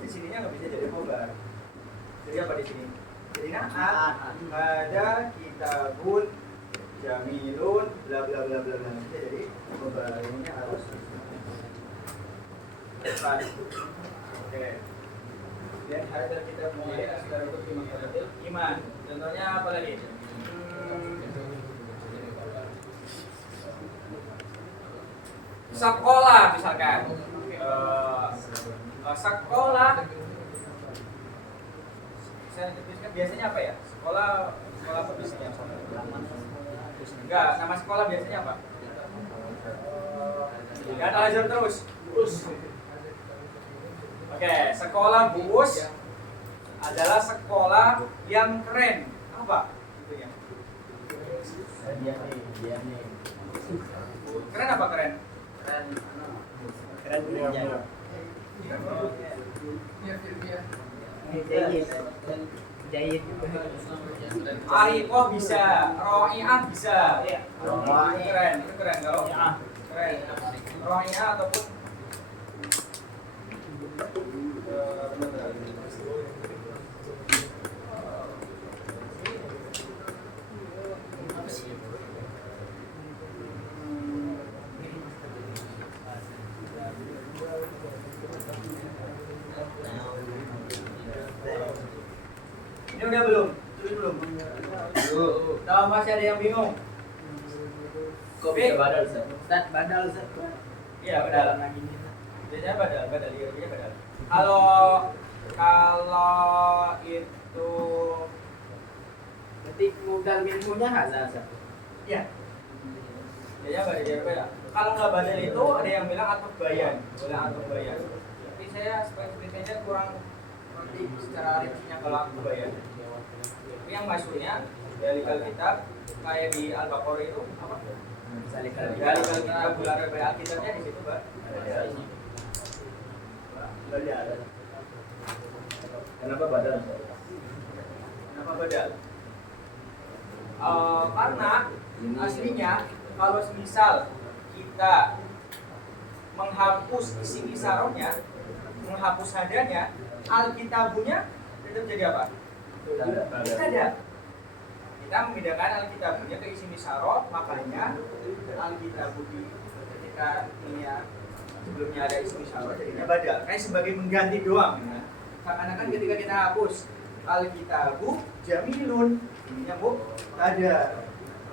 di sininya nggak bisa jadi khobar. Jadi apa di sini? Jadi naat. Ada kitabun jamilun bla bla bla bla bla. Jadi khobar ini harus depan. Oke. Dan ada kitab menjadi askar untuk iman. Contohnya apa lagi? Sekolah misalkan sekolah biasanya apa ya? Sekolah apa biasanya? Enggak, nama sekolah biasanya apa? Enggak ada ajar terus. Oke, sekolah Buus adalah sekolah yang keren. Apa? Itunya. Dia nih. Keren apa keren? Keren Iya. Jahit. Arifah bisa, Ro'iah bisa. Keren, itu keren kalau keren. Ro'iah ataupun ini udah belum? Belum. Kalau masih ada yang bingung? Kok bisa badal, Ustaz? Badal Ustaz. Iya, badal. Biasanya badal, iya badal. Kalau itu Berarti modal ilmunya hazal Ustaz. iya. Biasanya badal. Kalau nggak badal itu ada yang bilang atau bayan, boleh atau bayan. Tapi saya spesifikasinya kurang ngerti secara rincinya kalau atau bayan. Tapi yang maksudnya dari kitab kayak di Al-Baqarah itu apa? Dari kitab bulan Rabiul Kitabnya di situ, Pak. Badal. Kenapa badal? Kenapa badal? Karena aslinya kalau misal kita menghapus isi isyaratnya, menghapus hadanya, alkitabunya tetap jadi apa? Ada. Kita membedakan alkitabunya ke isi isyarat, makanya alkitabu ketika ini ya, sebelumnya ada isi isyarat jadinya badal. Kayak sebagai mengganti doang. Ya. Seakan-akan ketika kita hapus alkitabu jamilun, ininya ada.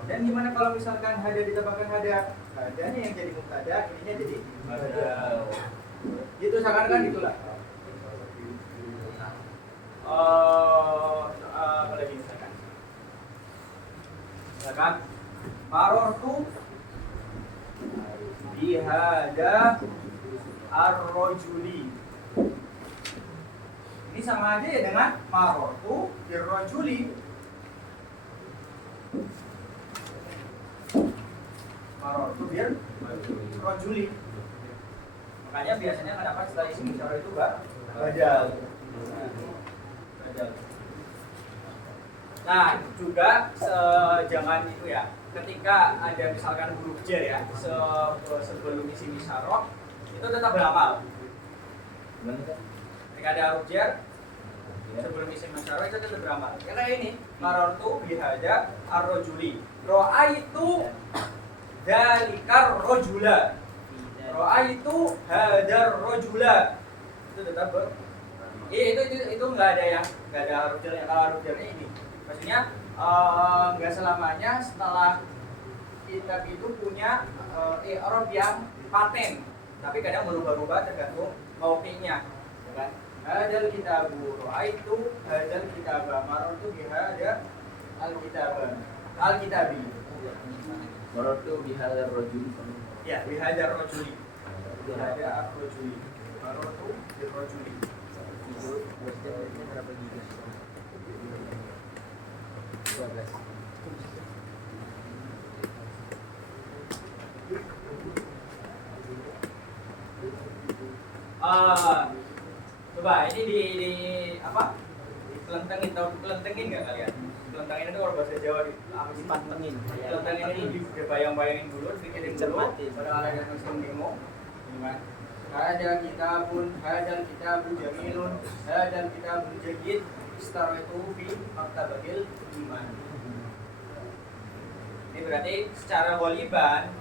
Dan gimana kalau misalkan hada ditambahkan hada? Hadanya yang jadi mubtada, ininya jadi badal. Gitu seakan-akan gitulah. Apa lagi misalkan? Misalkan marortu bihada ar-rajuli. Ini sama aja ya dengan marortu bir-rajuli. Marortu bir-rajuli. Makanya biasanya kenapa setelah isim isyarat itu badal. Nah, juga jangan itu ya. Ketika ada misalkan huruf jar ya, sebelum isim isyarat itu tetap beramal. Ketika ada huruf jar sebelum isim isyarat itu tetap beramal. Ya kayak ini, marartu bihada ar-rajuli. Ra'aitu dalikar rajula. Ra'aitu hadar rajula. Itu tetap itu nggak ada huruf jarnya. Kalau huruf jarnya ini, maksudnya nggak selamanya setelah kitab itu punya i'rab yang paten, tapi kadang berubah-ubah tergantung mauqi'nya, ya kan? Hadal kitabu ra'aitu hadal kitaba marartu bihada al-kitabi. Marartu bihadzal rajul. Ya, bihadar rajuli. Bihadar rajuli. Marartu birrajuli. Berapa giga? 12. Coba ini di apa? Pelentengin, tahu pelentengin nggak kalian? Pelentengin itu kalau bahasa Jawa Dipantengin. pelentengin itu dibayang-bayangin dulu, dipikirin dulu. Pada ada yang langsung demo, gimana? Hadal kitabun, hadal kitabun jamilun, hadal kitabun jayyid, istaraitu fi maktabatil iman. Ini berarti secara ghaliban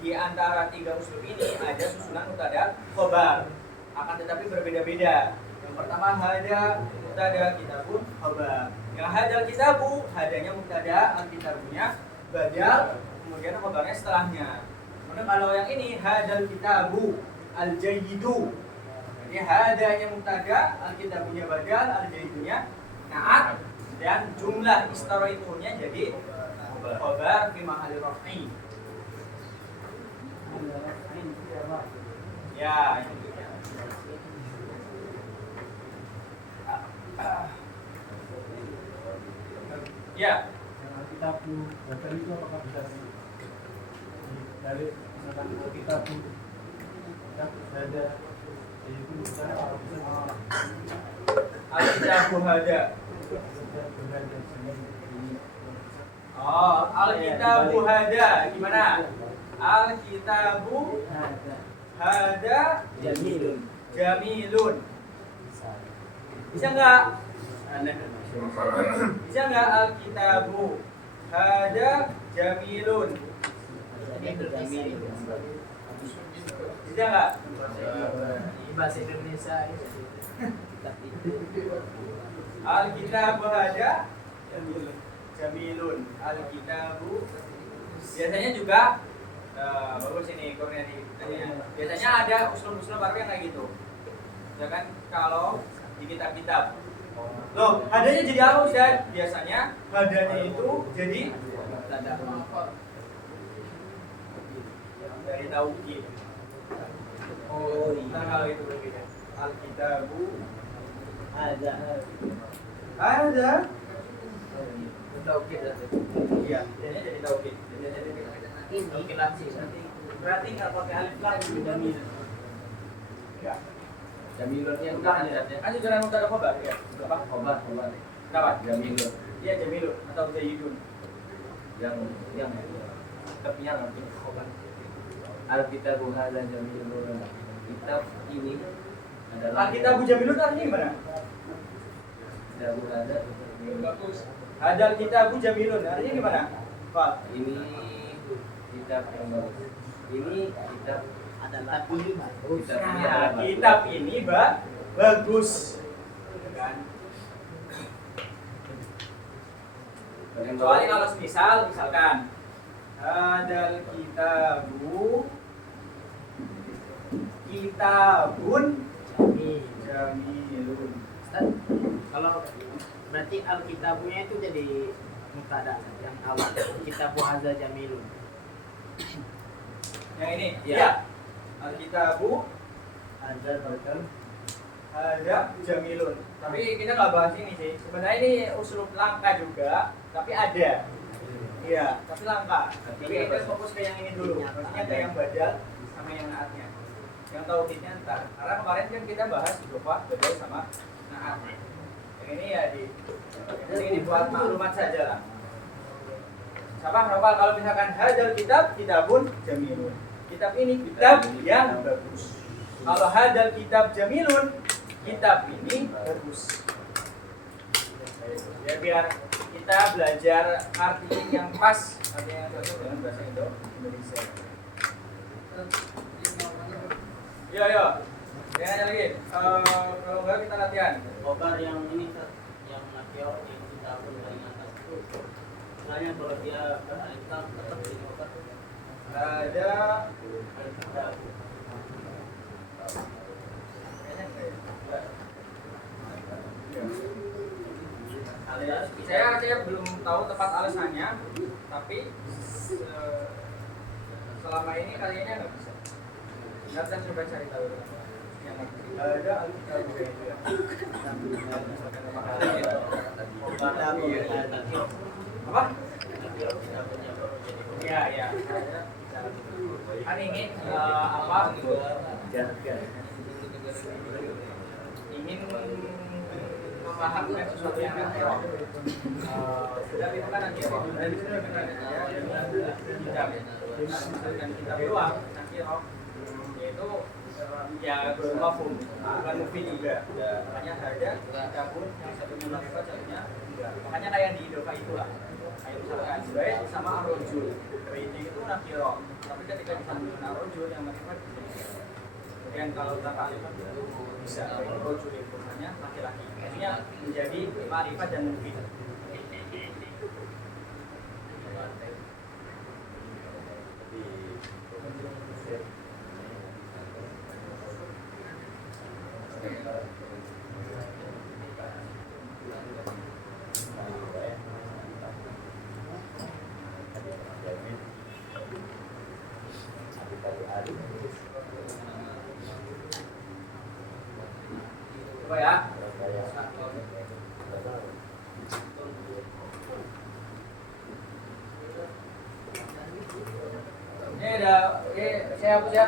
di antara tiga uslub ini ada susunan mubtada khobar, akan tetapi berbeda-beda. Yang pertama hada mubtada kitabun khobar. Yang hadal kitabu, hadanya mubtada, al-kitabunya badal, kemudian khobarnya setelahnya. Kemudian kalau yang ini hadal kitabu al-jayyidu, jadi hadanya mubtada, al-kitabunya badal, al-jayyidunya na'at, dan jumlah istaraitunya jadi khobar fi mahalli raf'i. Ya, itu dia. Ya. Kitabu baca itu apakah bisa dari misalkan kitabu ada itu misalnya kalau bisa Al-kitabu hada. Oh, al-kitabu hada gimana? Al-kitabu hada jamilun. Bisa nggak? Bisa nggak al-kitabu hada jamilun? Bisa nggak? Bahasa Indonesia Al-kitabu hada jamilun. Al-kitabu biasanya juga bagus ini Kurniadi. Biasanya ada usul-usul baru yang kayak gitu. Ya kan kalau di kitab-kitab. Loh, hadanya jadi apa Ustaz? Biasanya hadanya itu jadi dari tauhid. Oh, iya. Kalau itu berbeda. Al-kitabu ada. Tauhid. Iya, jadi tauhid. ini langsung Berarti nggak pakai alif lam jamil. Ya. Jamilun yang Kan jalan mubtada khobar ya. Apa? khobar. Kenapa? Jamilun Iya jamilun atau zaidun. yang kitabnya nanti khobar. Al-kitabu hadza jamilun. Kitab ini adalah Al-kitabu jamilun artinya gimana? Kitabu hadza Bagus. Hadal kitabu jamilun artinya gimana? Pak. ini kitab yang bagus. Ini kitab adalah kitab ini Nah, adalah bagus. kitab ini bagus. Kan? Kecuali kalau misalkan hadal kitabu kitabun jamilun. Ustaz, kalau berarti alkitabunya itu jadi mubtada yang awal. Kitabu hadza jamilun. Yang ini, Ya. ya. Al-kitabu ada bahkan ada jamilun. Tapi kita nggak bahas ini sih. Sebenarnya ini uslub langka juga, tapi ada. Iya, tapi langka. Tapi kita fokus ke yang ini dulu. Maksudnya ke yang badal sama yang naatnya. Yang tauhidnya ntar. Karena kemarin kan kita bahas berupa badal sama naat. Yang ini ya ini buat maklumat saja lah. Siapa hafal kalau misalkan hadal kitabun jamilun. Kitab ini kitab yang bagus. Kalau hadal kitab jamilun, kitab ini bagus. Ya biar kita belajar arti yang pas, arti yang cocok dengan bahasa Indonesia. Yo. Yang ada lagi. Kalau enggak kita latihan. Khobar yang ini yang nakio yang kita pun paling atas itu. Misalnya kalau dia beralih tetap jadi khobar. Ada saya belum tahu tepat alasannya, tapi selama ini kayaknya nggak bisa. Nanti saya coba cari tahu. Yang ada alkitab itu ya. Apa? Ya ya. Kan ini apa? Ingin memahamkan sesuatu yang nakiro. Sudah itu kan nakiro. Dan itu sudah benar kitab. Misalkan kitab doang nakiro, yaitu ya mafhum, bukan mufid juga. Makanya ada kitabun yang satunya nakiro, satunya enggak. Makanya kayak di Idofa itulah. Kayak misalkan Zubair sama Ar-Rajul. Reading itu nakiro. Tapi ketika disambungkan Ar-Rajul yang makrifat kemudian kalau tanpa alifat itu bisa Ar-Rajul itu hanya laki-laki. Maksudnya menjadi ma'rifat dan mufid. Coba ya. Ini ada, saya hapus ya.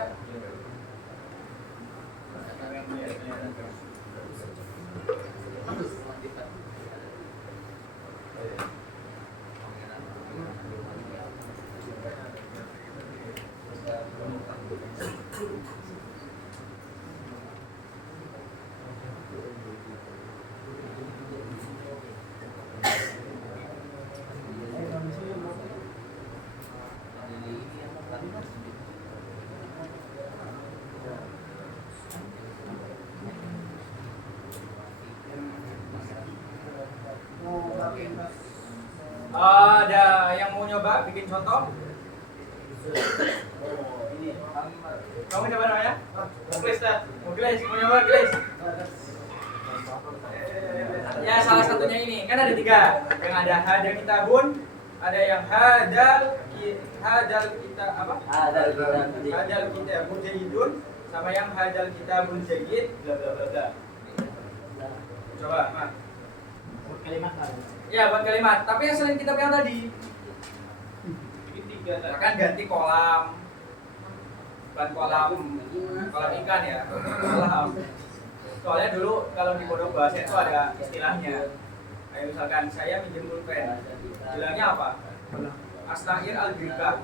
Ada yang mau nyoba bikin contoh? Ini. Kamu nyoba namanya? Muklis dah. Muklis, mau nyoba Muklis? Ya salah satunya ini, kan ada 3. Yang ada hadal kitabun, ada yang hadal kita apa? Hadal kitabun jayyidun, sama yang hadal kitabun jayyid, bla bla bla bla. Coba, Mas. Kalimat kan. Ya, buat kalimat. Tapi yang selain kitab yang tadi, bikin 3. Kan ganti kolam. Bukan kolam ikan ya. Kolam. Soalnya dulu kalau di pondok bahasa itu ada istilahnya. Kayak misalkan saya minjem pulpen. Bilangnya apa? Astaghir al-birka.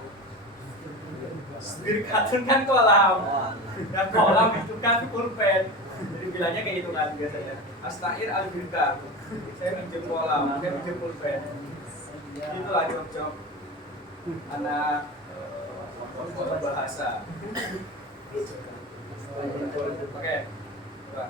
Birkatun kan kolam. Dan kolam itu kan pulpen. Jadi bilangnya kayak gitu kan biasanya. Astaghir al-birka. Saya minjem kolam, saya minjem pulpen. Itulah job-job anak bahasa. Oke. Coba.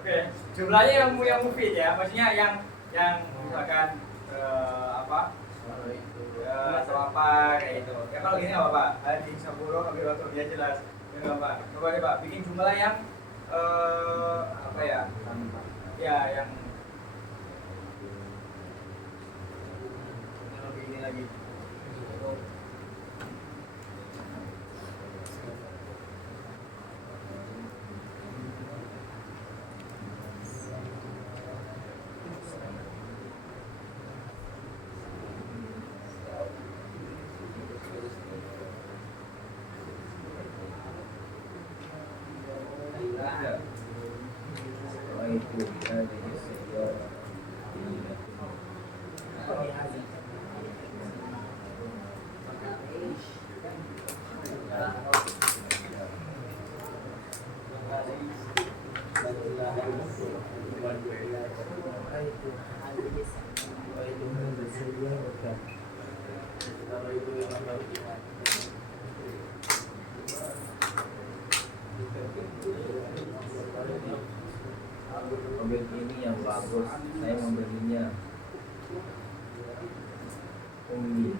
Oke, jumlahnya yang mufid ya, maksudnya yang misalkan atau apa kayak gitu. Ya kalau gini nggak apa-apa, hadis saburo kabir waktu dia jelas, ya nggak apa. Coba bikin jumlah yang apa ya? Ya yang lebih ini lagi. Mobil ini yang bagus, saya membelinya. Umi.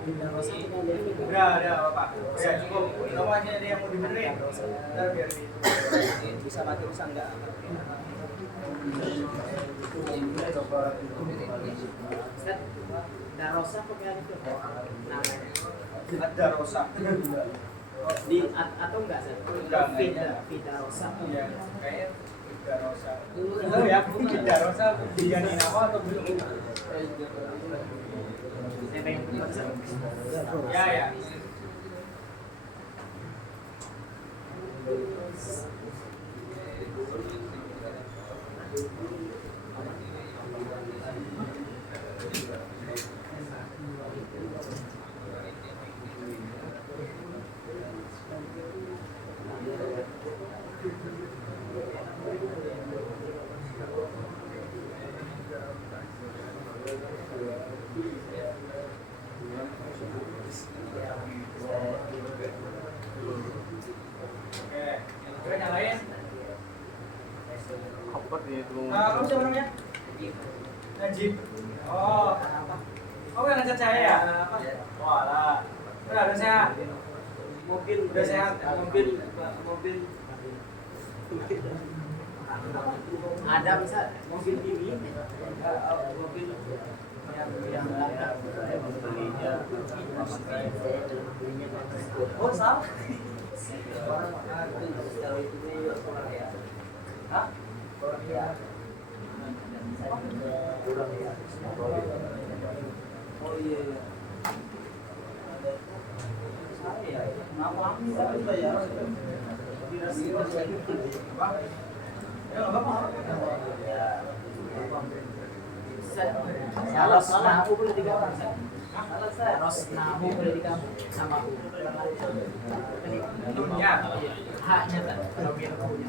Udah Bapak. Ya cukup. Kamu aja ada yang mau dibenerin. Ntar biar bisa mati bisa enggak. Darosa pakai itu namanya. Ada rosak. Di atau enggak sih? Vida Rosa. Iya, kayaknya Vida Rosa. Tahu ya, Vida Rosa diganti nama atau belum? Ya ya. Oke, coba nyalain. Apa itu? Kamu siapa namanya? Najib. Oh, kamu yang ngechat saya ya? Walah, udah sehat. Mobil Udah sehat. mobil ada misal mobil ini mobil yang belakang belinya Oh, salah. Hah? Oh iya. Saya kenapa aku ya? salah aku boleh digabung Rosnahu boleh digabung sama aku Nunnya haknya kan kalau dia punya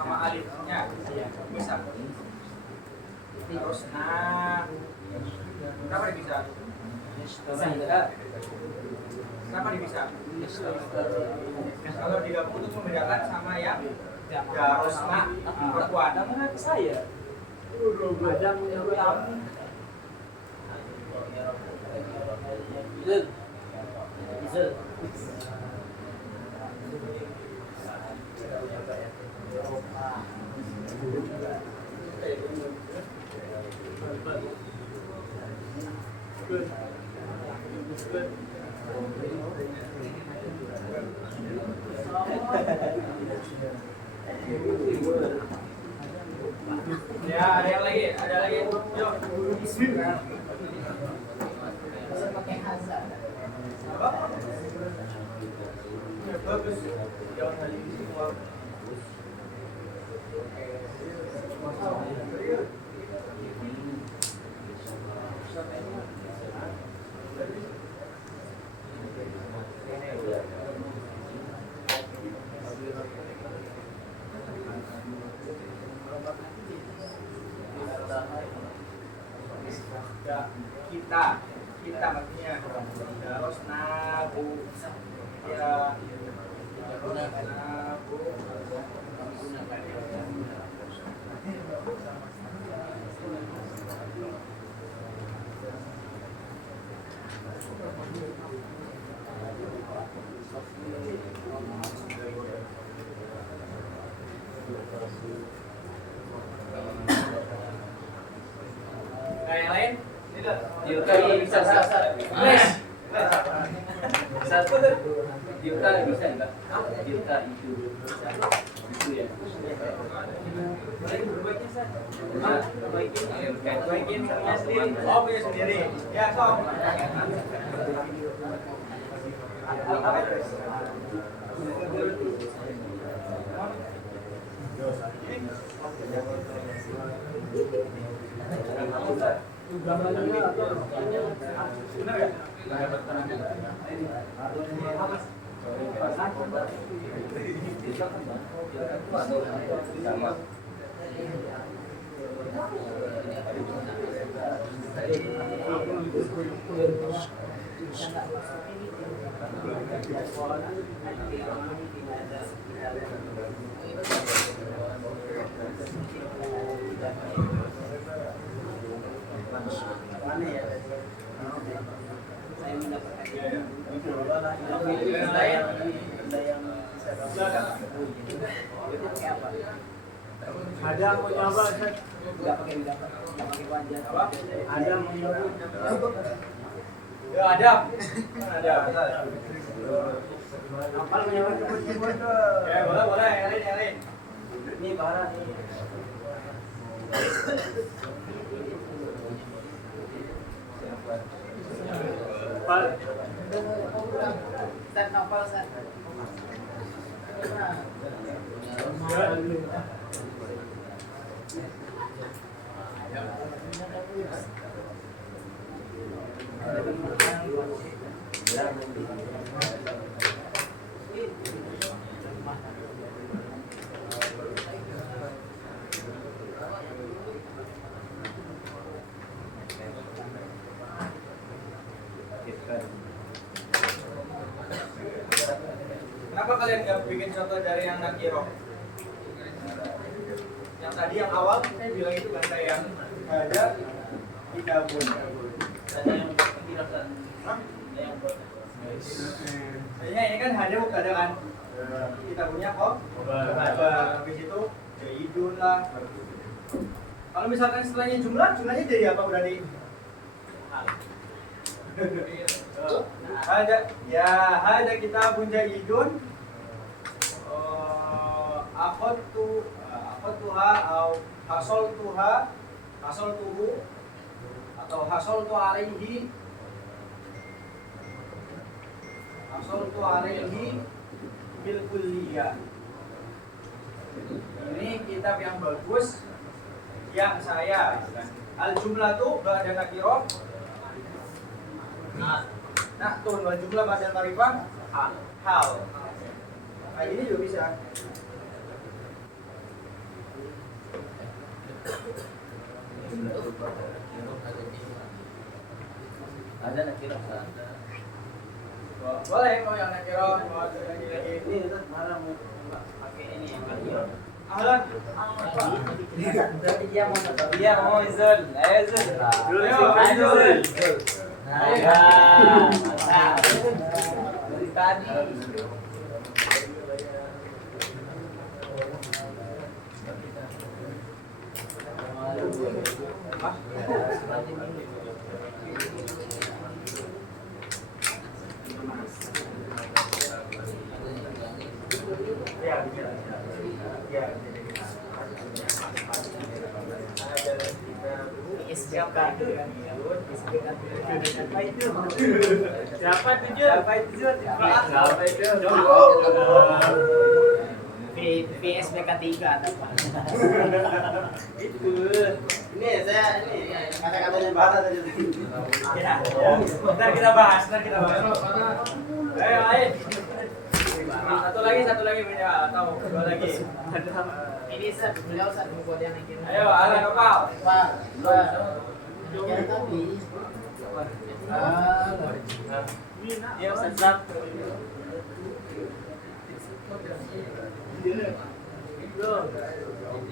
sama alifnya bisa. Terus kenapa bisa? Kenapa bisa? Kalau digabung untuk membedakan sama yang Darosna perempuan. Mana saya? ada menurut kamu Ya, ada lagi. Yuk. bisa pakai hazard Apa? Ya, bagus. Jangan hal ini semua. Kita maksudnya harus nabu ya nabu Nah, yang lain? Yuka bisa satu Yuka bisa enggak? Yuka itu ya. Baikin punya sendiri. Oh, punya sendiri. Ya, sok. Benar ya? sama. Saya mendapatkan Ada yang mau nyoba Ustaz? nggak pakai lidah, nggak pakai wajah. Ada yang mau nyoba? Ya ada. Ada. Apa mau nyoba cepet-cepet Ya boleh boleh, yang lain. Ini parah nih. Pak. Set novel set. Kenapa kalian nggak bikin contoh dari yang nakiro? Yang tadi yang awal saya bilang itu kan saya yang ada ikabun. Tadi yang tidak kan? Yang buat. Kayaknya ini kan ada ada kan? Kita punya kok. Habis itu jaidun lah. Kalau misalkan setelahnya jumlahnya dari apa berarti? Ada kita punya idun. Akhadtuha atau hasoltuhu atau hasoltu alaihi bil kulliyah. Ini kitab yang bagus yang saya al jumlah tuh ba'da nakirah. Nah, tuh wal jumlah ba'da ma'rifah hal. Nah, ini juga bisa. Ada nakiro. Boleh mau yang nakiro, mau lagi. Ini Ustaz marah mau pakai ini yang nakiro. Ahlan. Berarti dia mau nonton. Iya, mau Zul. Ayo Zul. Ayo, Zul. Ya, Mantap. Dari tadi. Ya, bisa. Ya, Siapa itu? Siapa itu? Siapa itu Jun? Siapa itu Jun? Siapa itu? PSBK 3 atau apa? itu. Ini saya ini kata-katanya bahasa tadi. Ya, ntar kita bahas. Ayo. Satu lagi punya atau dua lagi. Ini set, beliau set buat yang kirim. Ayo, ala lokal. Pak. Yang tadi. Iya, Ustaz.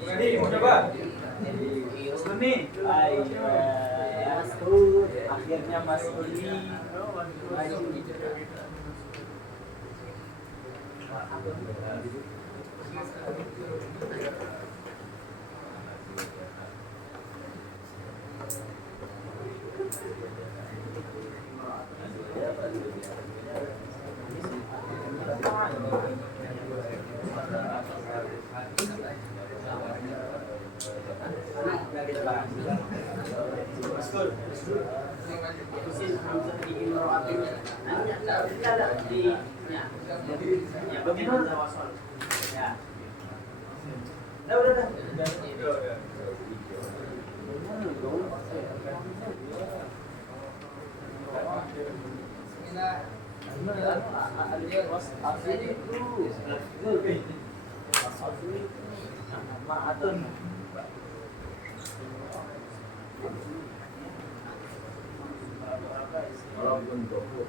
Ready, mau coba? Uni. Masuk. Akhirnya Mas Uni. Walaupun tofu.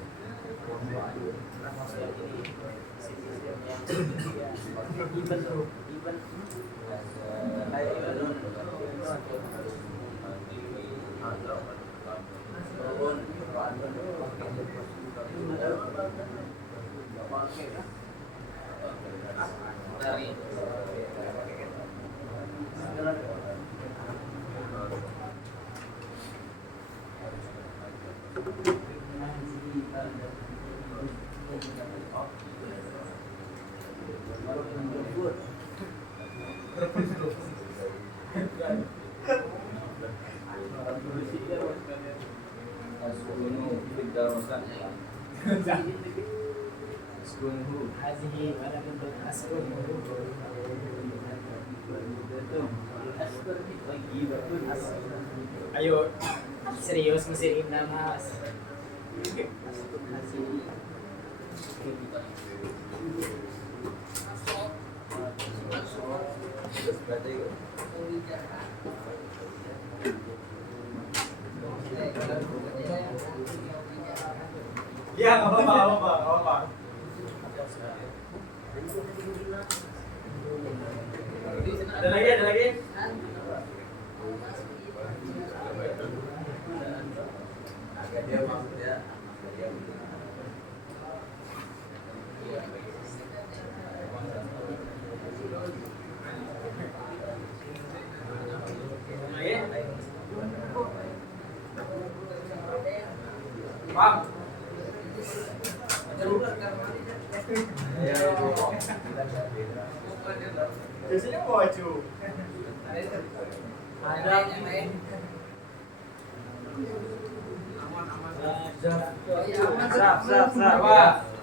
Ayo, serius mesin Ibn Mas. Iya, nggak apa-apa. Ada lagi. Dia maksudnya Bang. Biasanya mau baju. Ada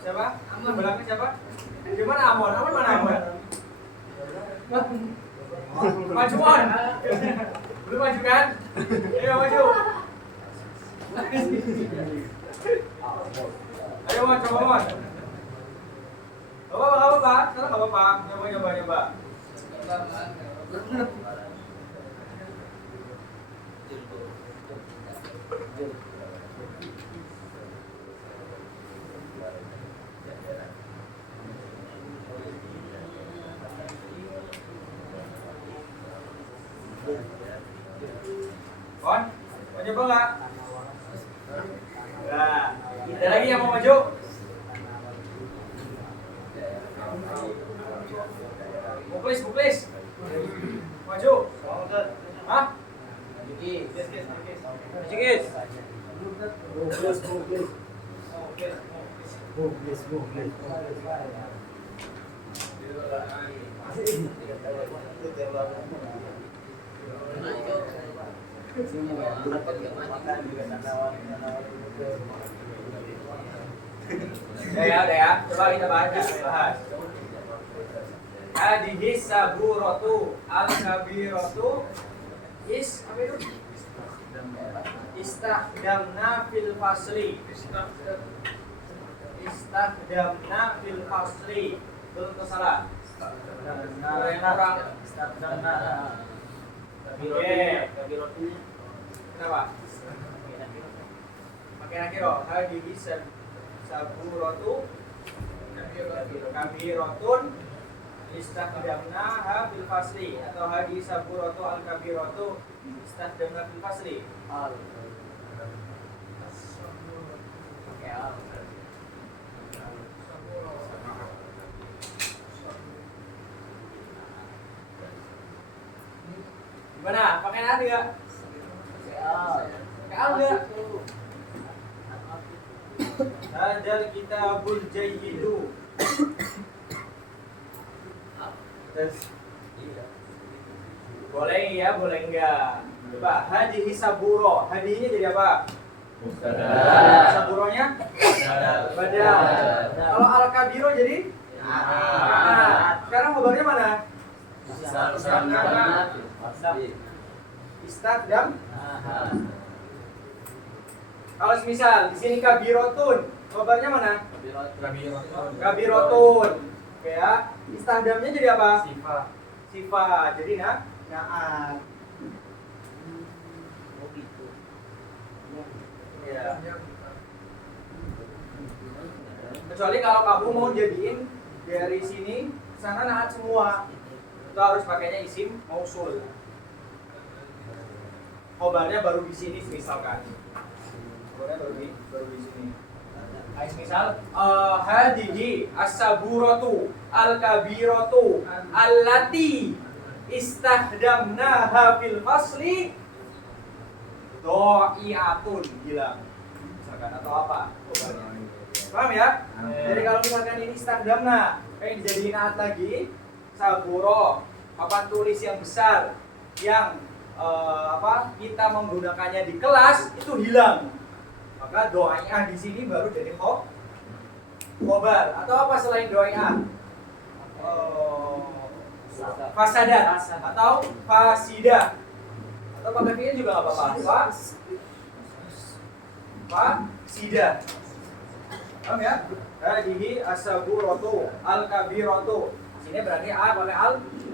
Siapa? Belakang siapa? Gimana Amon? Amon mana Amon? Maju Mon. Belum maju kan? Ayo maju. Ayo Mon, coba Mon. Gak apa-apa. Sekarang gak apa-apa. Nyoba. Kon, mau coba nggak? Nah, ada lagi yang mau maju? Buklis. Maju. Hah? Cikis. Udah ya. Coba kita bahas. Hadihis saburatu al-kabiratu apa itu? Istakhdamna fil fasli. Betul atau salah? Kurang. Kenapa? Pakai nakiro. Hadihis saburatu kabiratun istakhdamnaha fil fasli atau hadis saburatu al kabiratu istakhdamna fil fasli. Oke, gimana? Pakai nanti enggak? Pakai al enggak? Hadal kitabul jayyidu. Boleh ya, boleh enggak? Coba hadihi saburo. Hadihinya jadi apa? Saburonya? Badal. Kalau al kabiro jadi? Sekarang kabarnya mana? Istakhdam. Kalau misal di sini kabirotun, Khobarnya mana? Kabirotun. Kabirotun. Oke ya. Istahdamnya jadi apa? Sifat. Jadi naat. Oh gitu. Ya. Kecuali kalau kamu mau jadiin dari sini sana naat semua, itu harus pakainya isim mausul. Khobarnya baru di sini misalkan. Khobarnya baru di sini. Misal hadihi as-saburatu al-kabiratu allati istahdamnaha fil fasli do'iatun bilang misalkan atau apa khobarnya. Paham ya? Jadi kalau misalkan ini istahdamna kayak dijadiin naat lagi saburo papan tulis yang besar yang kita menggunakannya di kelas itu hilang. Maka doanya di sini baru jadi khobar atau apa selain doa? Fasadat atau fasidah atau pakai fiil juga nggak apa-apa. Fasidah. Paham ya? Hadihi as-saburatu al-kabiratu. Sini berarti pakai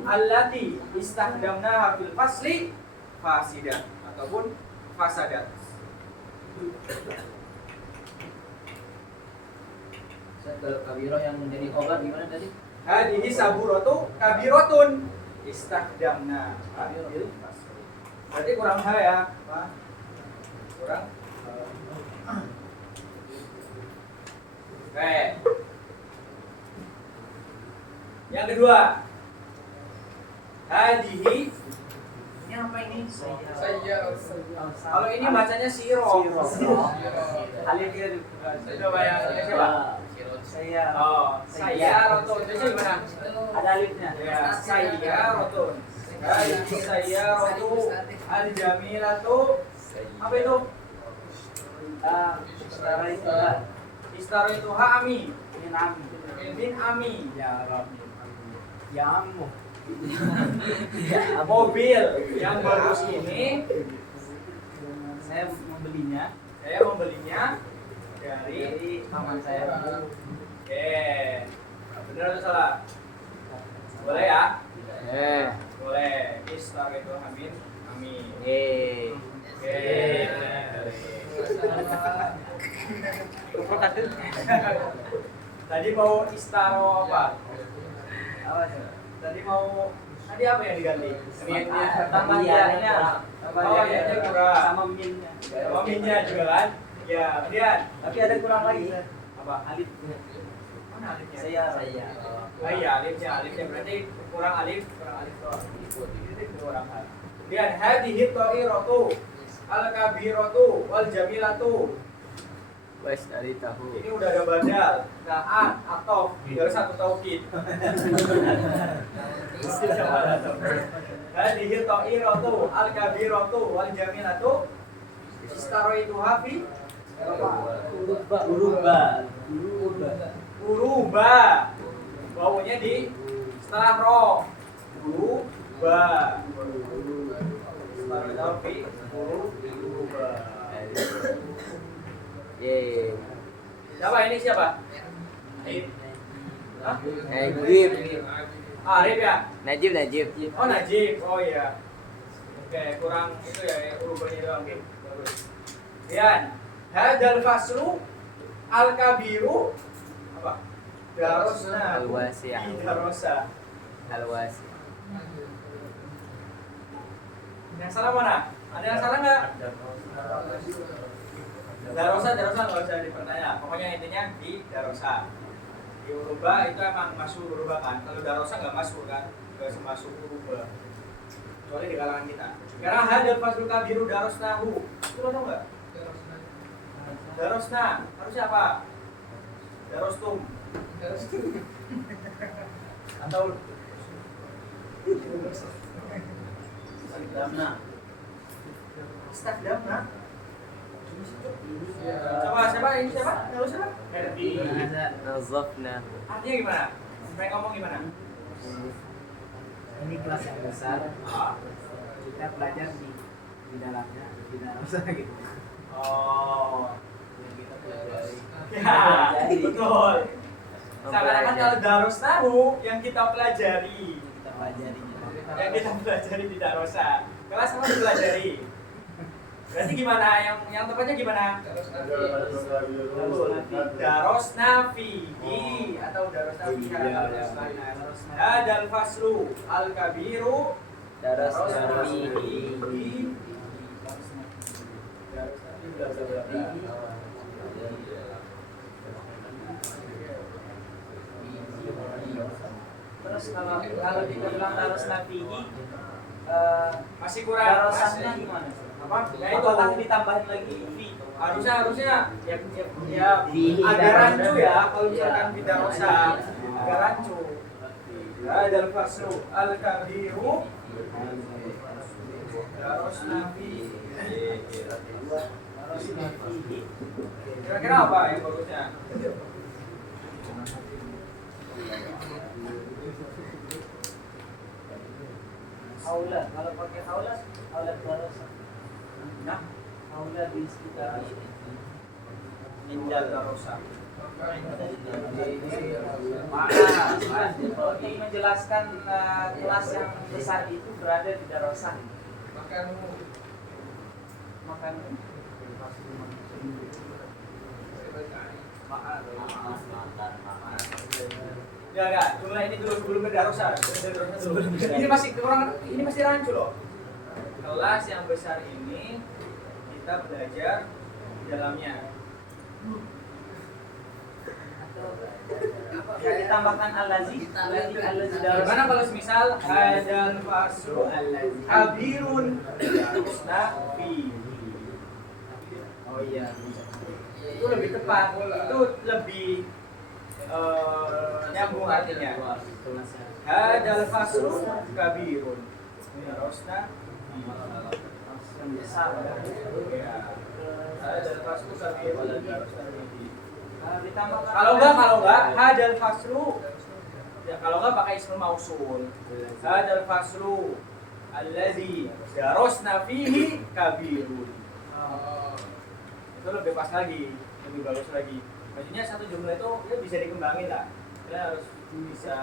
allati istahdamnaha fil fasli fasidah ataupun fasadat. Kalau kabiro yang menjadi khobar gimana tadi? Hadihi saburatu kabirotun istahdamna fil fasli. Berarti kurang H ya, Pak? Kurang. Oke. Yang kedua. Hadihi. Ini apa ini? Kalau ini bacanya siro. Alif dia coba yang coba. Saya rotun. Itu gimana? Ada alifnya. Ya, saya rotun. Hadihi saya rotun. Al jamilatu. Apa itu? Istara itu ami. Min ami. Ya Rabbi. Ya Ammu. Mobil yang bagus ini Saya membelinya dari paman saya. Oke. Benar atau salah? Boleh ya? Boleh. Istara itu amin. Amin. Oke. Tadi mau istaro apa? Tadi mau apa yang diganti? Tambah ya-nya. Oh, ya-nya kurang. Sama minnya. Sama minnya juga kan? Ya, kemudian. Tapi ada kurang lagi. Apa? Alif. Mana alifnya? Saya. Oh iya, alifnya berarti kurang alif doang. Itu kurang alif. Kemudian hadhihi ta'iratu al-kabiratu wal jamilatu. Wes dari tahu. Ini udah ada badal, naat, atau tinggal satu taukid. Hadhihi ta'iratu al-kabiratu wal jamilatu istaroituha fi uruba. Baunya di setelah roh. Uruba. Istaroituha fi uruba. Siapa ini siapa? Hah? Najib. Arif ya? Najib. Oh Najib, oh iya. Oke, kurang itu ya urubahnya doang. Oke, bagus. Kemudian hadal faslu al kabiru apa? Darosna. Al-wasi'ah. Darosa. Al-wasi. Yang salah mana? Ada yang salah nggak? Darosa nggak usah dipertanya. Pokoknya intinya di darosa. Di urubah itu emang masuk urubah kan. Kalau darosa nggak masuk kan, nggak masuk urubah. Kecuali di kalangan kita. Sekarang hadal fasul kabiru darosnahu. Itu lo tau nggak? Darosna harusnya apa? Darostum. Atau Istakhdamna. Istakhdamna. Siapa ini siapa? Tahu siapa? Nazafna. Artinya gimana? Pengen ngomong gimana? Ini kelas yang besar. Kita belajar di dalamnya, di dalam sana gitu. Oh, yang kita Ya, betul. Seakan-akan kalau darus nahu yang kita pelajari di darosa. Kelas apa dipelajari? Berarti gimana? Yang tepatnya gimana? Daros nafihi atau daros nafiha. Hadal faslu al kabiru Daros nafihi. Terus kalau kita bilang daros nafihi Masih kurang. darosahnya gimana? Apa? Ya itu Apakah ditambahin lagi fi? harusnya ya ada rancu ya kalau misalkan tidak usah ada rancu. Hadal faslu al kabiru daros nafihi. Kira-kira apa yang bagusnya? Aula, kalau pakai aula darosah. Nah, aula di sekitar Indal darosa. untuk menjelaskan kelas yang besar itu berada di darosah. Makan Ya enggak, cuma ini dulu sebelum ke darosa. Ini masih kurang, ini masih rancu loh. Kelas yang besar ini kita belajar di dalamnya. ya ditambahkan alazi darosah. Gimana kalau semisal hadal faslu kabirun darusna fi. Oh iya. Itu lebih tepat, itu lebih nyambung artinya. Hadal faslu kabirun darusna fi. Besar. Ya. Hadal faslu kabirun darusna fi. Ditambahkan Kalau enggak hadal faslu ya kalau enggak pakai ismul mausul. Hadal faslu allazi darosna fihi kabirun. Itu lebih pas lagi, lebih bagus lagi. Maksudnya satu jumlah itu ya bisa dikembangin lah. Kita harus bisa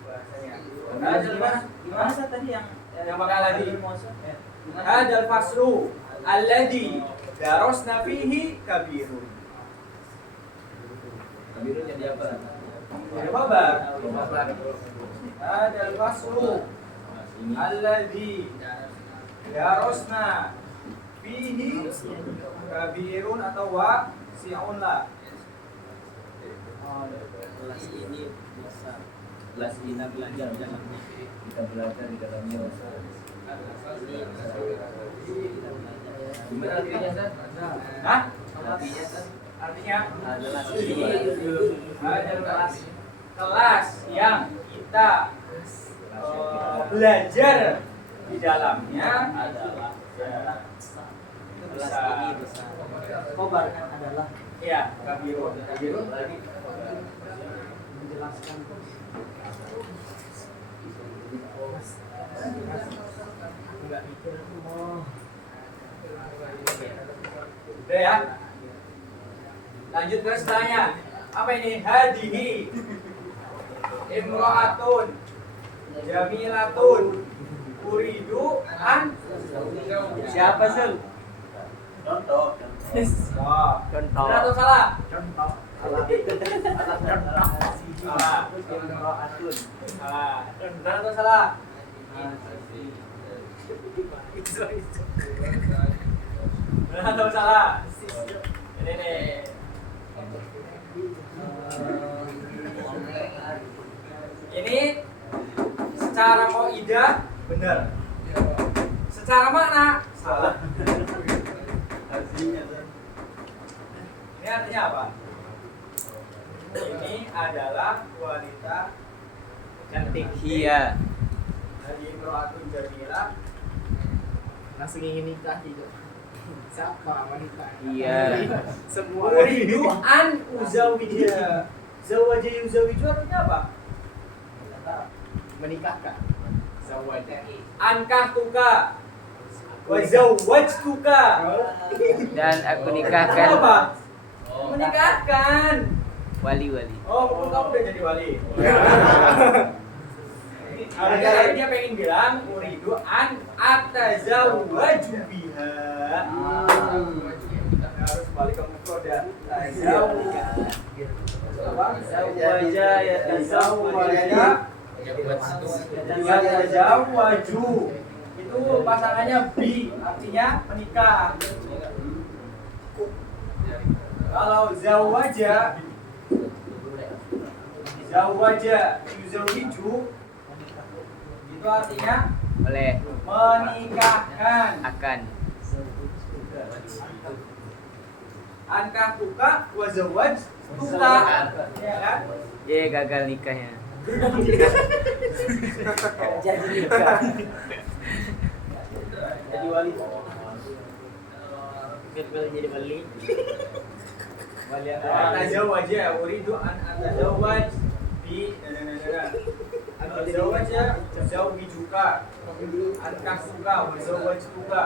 bahasanya. gimana sih tadi yang pakai lagi? Ya. Hadal faslu alladzi darosna fihi kabirun. Kabirun jadi apa? Jadi khabar. Hadal faslu alladzi darosna fihi kabirun atau wasi'un la. Kelas ini besar. Kelas ini belajar jangan kita belajar di dalamnya. Gimana artinya, Ustaz? Hah? Artinya, Ustaz? Artinya Adalah adalah kelas yang kita belajar di dalamnya adalah kelas ini besar. Kobar kan adalah ya kabirun lagi menjelaskan udah ya. Lanjut ke setelahnya. Apa ini? Hadihi imro'atun jamilatun uridu an. siapa Zul? Contoh. Wah, Contoh. benar atau salah? contoh Salah. Salah. Benar atau salah? Benar atau salah? Ini nih. Ini secara kaidah benar. Secara makna salah. Ini artinya apa? Ini adalah wanita cantik. Iya. Jadi imro'atun jamilah. langsung ingin nikah gitu. Siapa wanita? Iya. Semua Uridu an uzawija. Zawaja yuzawiju artinya apa? menikahkan. Zawaja. Ankah tuka. wa zawwajtuka. Dan aku Itu nikahkan apa? Menikahkan. wali. Oh, kamu udah jadi wali. Tapi dia pengen bilang uridu an atazawwaju biha. Harus balik ke mufrad ya. Tazawwaja ya tazawwaju. Itu pasangannya bi, artinya menikah. Kalau zawaja yuzawiju itu artinya Oleh menikahkan. akan. Ankah tuka wa zawaj tuka, ya kan? Gagal nikahnya. Jadi nikah. Jadi wali. Gagal jadi wali. Atazawaja uridu an atazawaj bi atazawaja zawwijuka ankah tuka wa zawajtuka.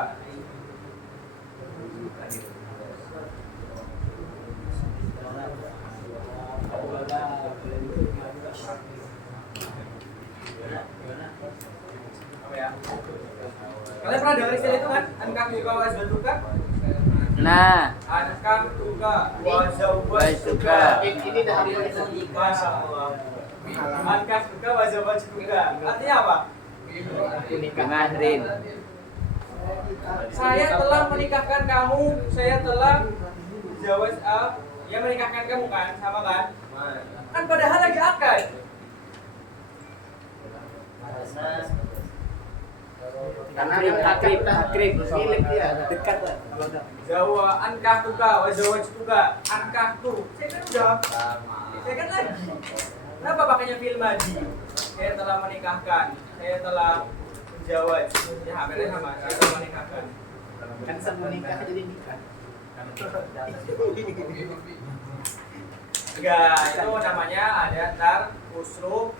Apa ya? Kalian pernah dengar istilah itu kan? Ankah tuka wa zawajtuka? Nah, Ankah tuka wa zawajtuka. Ini dah apa? Masya Allah. Ankah tuka wa zawajtuka. Artinya apa? mahrin. Saya telah menikahkan kamu. Saya telah zawaj ya menikahkan kamu kan, sama kan? Kan padahal lagi akad. Takrib milik dia dekat lah. Jawa ankah tuka wa zawajtuka. Ankah tu. Saya kan udah. Saya kan lagi. Kenapa pakainya fil madhi? Saya telah menikahkan. Saya telah menjawab. Ya hampir sama. Saya telah menikahkan. Kan sama nikah jadi nikah. Enggak, itu namanya ada tar usruf.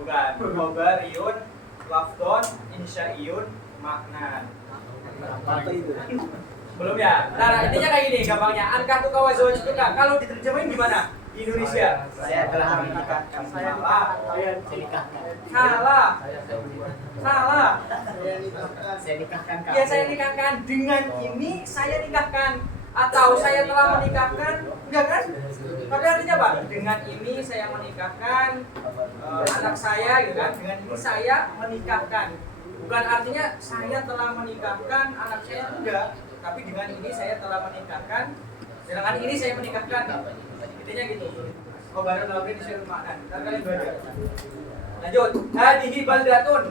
Bukan. Khobariyun, lafdon, insya'iyun, maknan. Apa itu? Belum ya? Nah, intinya kayak gini gampangnya. Ankah tuka wa zawajtuka. Kalau diterjemahin gimana? Di Indonesia. Saya telah menikahkan. Salah. Saya nikahkan. Salah. Salah. Saya nikahkan kamu. Ya saya nikahkan. Dengan ini saya nikahkan. Atau saya telah menikahkan. Enggak kan? Tapi artinya apa? Dengan ini saya menikahkan anak saya gitu kan. Dengan ini saya menikahkan. Bukan artinya saya telah menikahkan anak saya, enggak. Tapi dengan ini saya telah menikahkan. Sedangkan ini saya menikahkan. Intinya gitu. Kau baru lagi disuruh makan. Ntar kalian belajar. Lanjut. Hadihi baldatun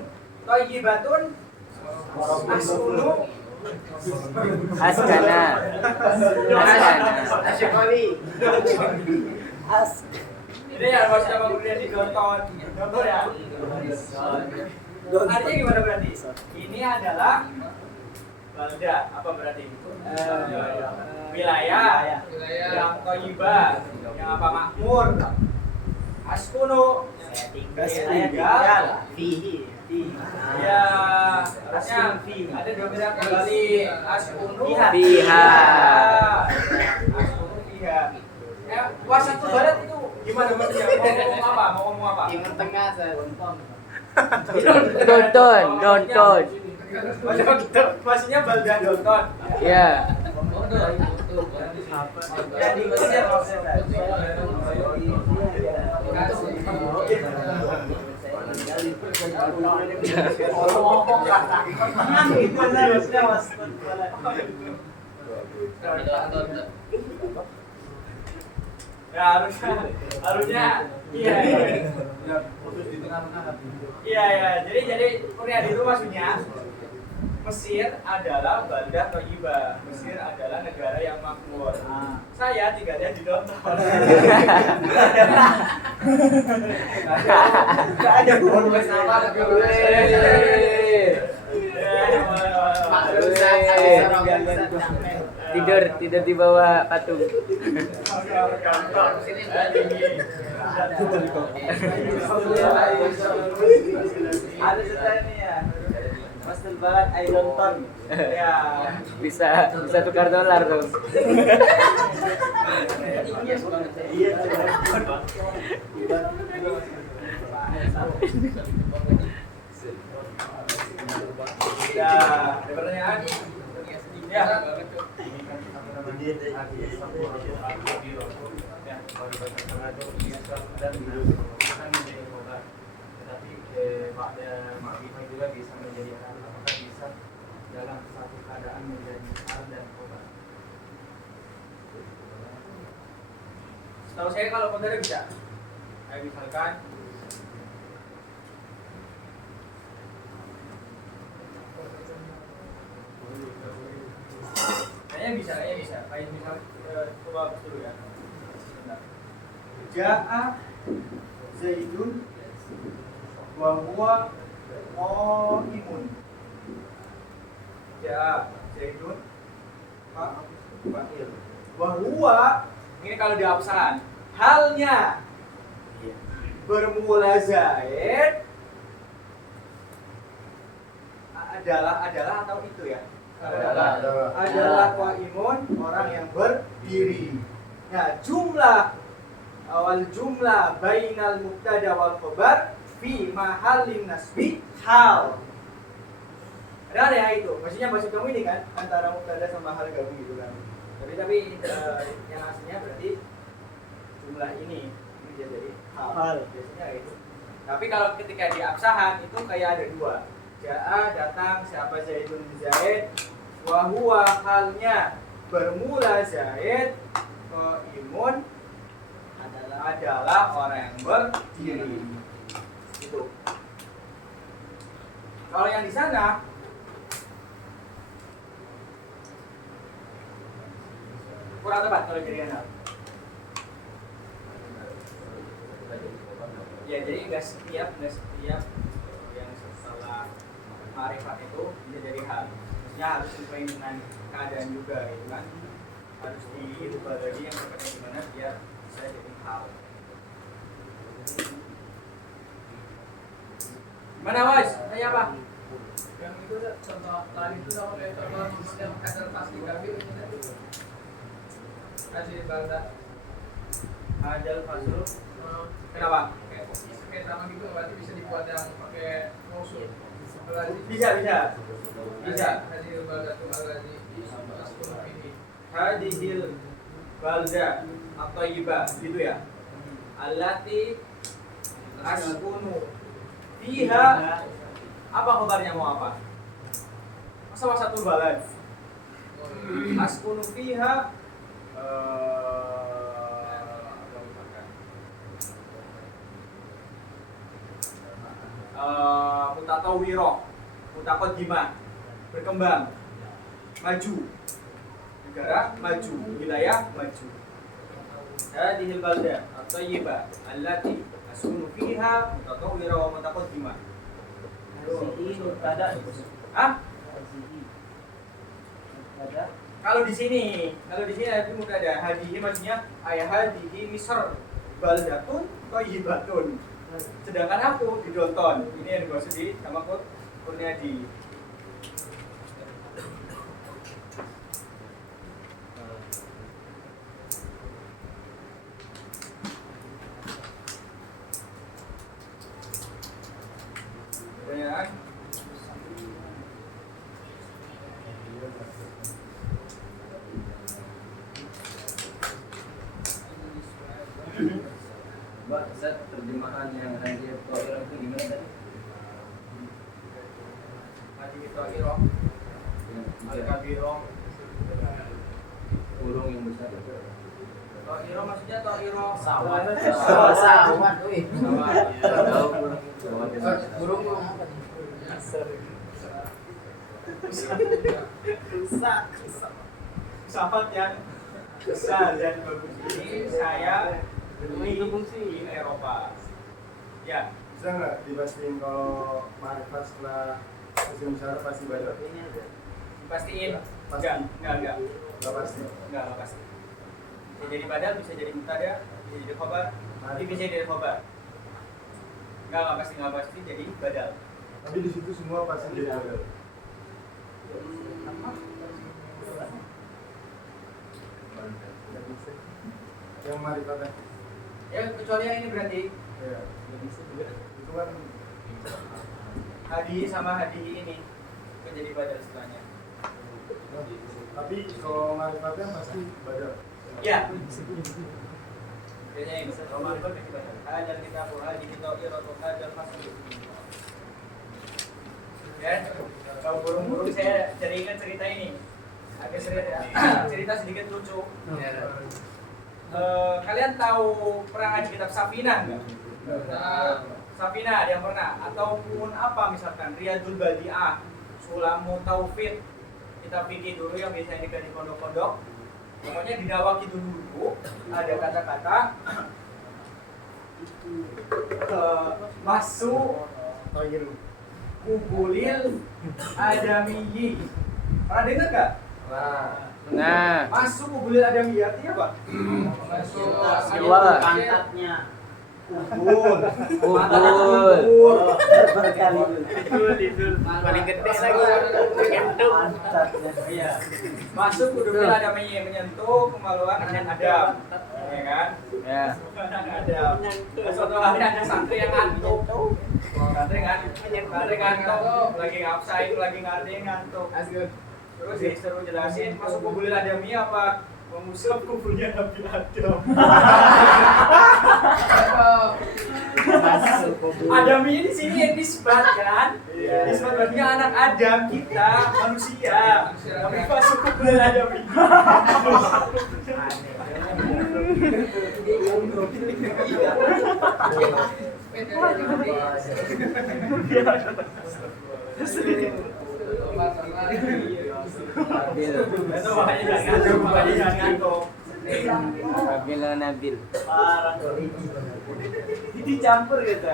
thayyibatun askunu Askana. Asyikoli. Ini ya maksudnya mau kuliah di Downtown. Downtown ya. Artinya gimana berarti? Ini adalah balda. Apa berarti? Wilayah yang thayyibah, yang apa makmur. Askunu saya tinggal Fihi. ya harusnya ada dua kata kembali askunu Fiha. Askunu fiha. Wasatu barat itu gimana maksudnya? Mau ngomong apa? Mau ngomong apa? Timur Tengah saya nonton. Donton. Maksudnya balda Donton. Ya. Ya di Indonesia maksudnya. Ya harusnya iya. Iya. Jadi Korea itu maksudnya Mesir adalah baldah thayyibah. Mesir adalah negara yang makmur. Saya tinggalnya di Downtown. Enggak ada bonus apa Tidur di bawah patung. Ada cerita ini ya. Asal balad ay nonton. Ya. Bisa tukar dolar tuh. Iya. Ya, ada pertanyaan? Ya. Tetapi makrifah juga bisa menjadi hal, apakah bisa dalam satu keadaan menjadi hal dan khobar? Setahu saya kalau kodar bisa. Kayak misalkan kayaknya bisa. Kayak misal coba hapus dulu ya. Sebentar. Ja'a Zaidun wa huwa qaimun. Ja'a Zaidun fa'il. Wa huwa ini kalau di absahan halnya bermula Zaid adalah atau itu ya? Adalah qaimun, orang yang berdiri. Nah, jumlah bainal mubtada wal khabar fi mahallin nasbi hal. Ada ya itu. Maksudnya maksud kamu ini kan antara mubtada sama hal gabung gitu kan. Tapi yang aslinya berarti jumlah ini jadi hal. Biasanya itu. Tapi kalau ketika di absahan itu kayak ada dua. Ja'a datang siapa Zaidun Zaid, wa huwa halnya bermula Zaid, qaimun adalah orang yang berdiri. Itu. Kalau yang di sana kurang tepat kalau jadi anak. Ya jadi nggak setiap yang setelah ma'rifat itu bisa jadi hal. Maksudnya harus sesuai dengan keadaan juga gitu kan. Harus dirubah lagi yang berkaitan gimana biar bisa jadi hal. Mana was? Tanya apa? Yang itu contoh tadi itu sama kayak contoh yang kadar pasti kami ini kasih balda Ajal Fasrul. Kenapa? kayak sama gitu berarti bisa dibuat yang pakai mausul. Bisa. Hadil balda tuh alladzi askunu fihi. Hadihil balda atau iba gitu ya. Allati askunu fiha. Apa kabarnya mau apa? Masa satu balad. Askunu fiha mutatawiro, mutaqaddimah, berkembang, maju, negara maju, wilayah maju. Hadhil balda at-thayyibah allati askunu fiha mutatawwira wa mutaqaddimah. Hah? Kalau di sini ada mubtada. Hadihi maksudnya ayah hadihi Misr baldatun thayyibatun. Sedangkan aku di Donton. Ini yang dimaksud di sama Kurniadi. Pertanyaan? Mbak, Ustaz, terjemahan yang hadir Toiro itu gimana tadi? Haji Toiro, Al-Kabiro. Burung yang besar. Toiro maksudnya Toiro Sawat. Sawat, wih. Tahu burung yang besar. Burung apa nih? rusak. Sahabat yang besar dan bagus ini saya beli di Eropa. Ya, Bisa nggak dipastiin kalau marifat setelah musim musyawarah pasti badal? pastiin. Pasti. Enggak. Nggak pasti. Enggak pasti. Bisa jadi badal, bisa jadi mubtada, bisa jadi khabar, nanti bisa jadi khabar. Enggak pasti jadi badal. Tapi di situ semua pasti jadi badal. Yang marifatnya. Ya kecuali yang ini berarti Ya. Itu kan hadi sama hadi ini menjadi badal setelahnya. tapi kalau marifatnya pasti badal. Ya. Kayaknya ini kalau marifat kita badal. Hadal kita hadi kita iratu hadal fasl. Ya, kalau burung-burung saya jadi ingat cerita ini. Agak cerita sedikit lucu. Kalian tahu pernah ngaji kitab Safinah nggak? Safinah ada yang pernah? Ataupun apa misalkan Riyadul Badi'ah, Sulamu Taufid, kita pikir dulu yang biasanya di pondok-pondok. Pokoknya di Dawaki dulu ada kata-kata masuk kubulil adamiyyi. Pernah dengar nggak? Nah, Masuk kubulil adamiyyi artinya apa? Masuk Dua. pantatnya. Kubul. Kubul. Paling gede lagi. Iya. Masuk kubulil adamiyyi menyentuh kemaluan anak Adam. Ya kan? Ya. Anak Adam. Suatu hari ada santri yang ngantuk. Santri ngantuk, lagi ngabsain, lagi ngantuk. Terus disuruh jelasin masuk kubulil adamiyyi apa? Mengusap kubulnya Nabi Adam. Adamiyyi di sini yang disebut kan? Disebut berarti anak Adam kita manusia. Tapi masuk kubulil adamiyyi. Itu makanya jangan ngantuk. Nabil Nabil. Parah. Dicampur gitu.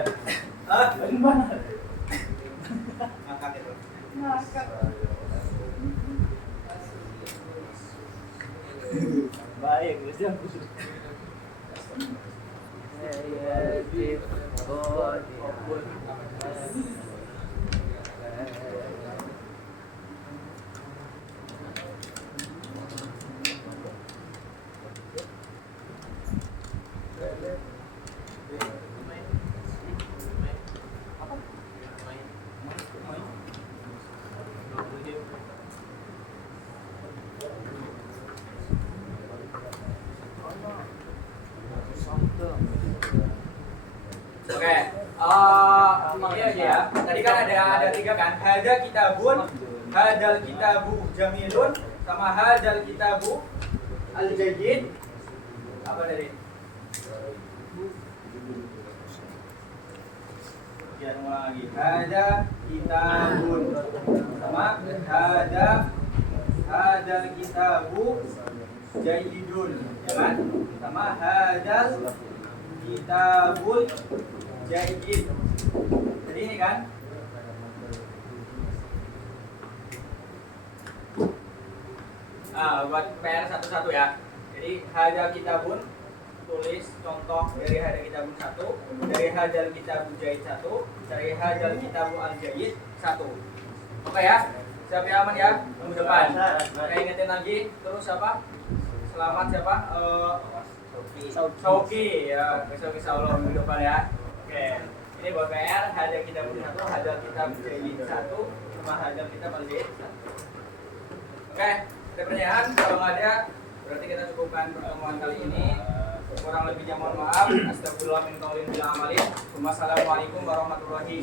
Hah? Gimana? Ngakak itu. Baik, bisa. Oke, ini aja ya. Tadi kan ada tiga kan. Hada kitabun, hadal kitabu jamilun, sama hadal kitabu al-jayyid. Apa dari? Jangan ulang lagi. Hada kitabun, sama hadal kitabu jayyidun, ya kan? Sama hadal kitabul jayyid. Jadi ini kan buat PR satu-satu ya. Jadi hadal kitabun, tulis contoh dari hadal kitabun 1, dari hadal kitabul jayyid 1, dari hadal kitabul al jayyid 1. Oke ya. Siapa yang aman ya? Minggu depan. Saya ingetin lagi terus apa? Selamat siapa? Sauki ya, besok insya Allah minggu depan ya. Oke, ini buat PR, hadal kitab 1, hadal kitab jayyid 1, sama hadal kitab al-jayyid 1. Oke, ada pertanyaan? Kalau nggak ada, berarti kita cukupkan pertemuan kali ini. Kurang lebihnya mohon maaf. Astagfirullah min qaulin bila amalin. Wassalamualaikum warahmatullahi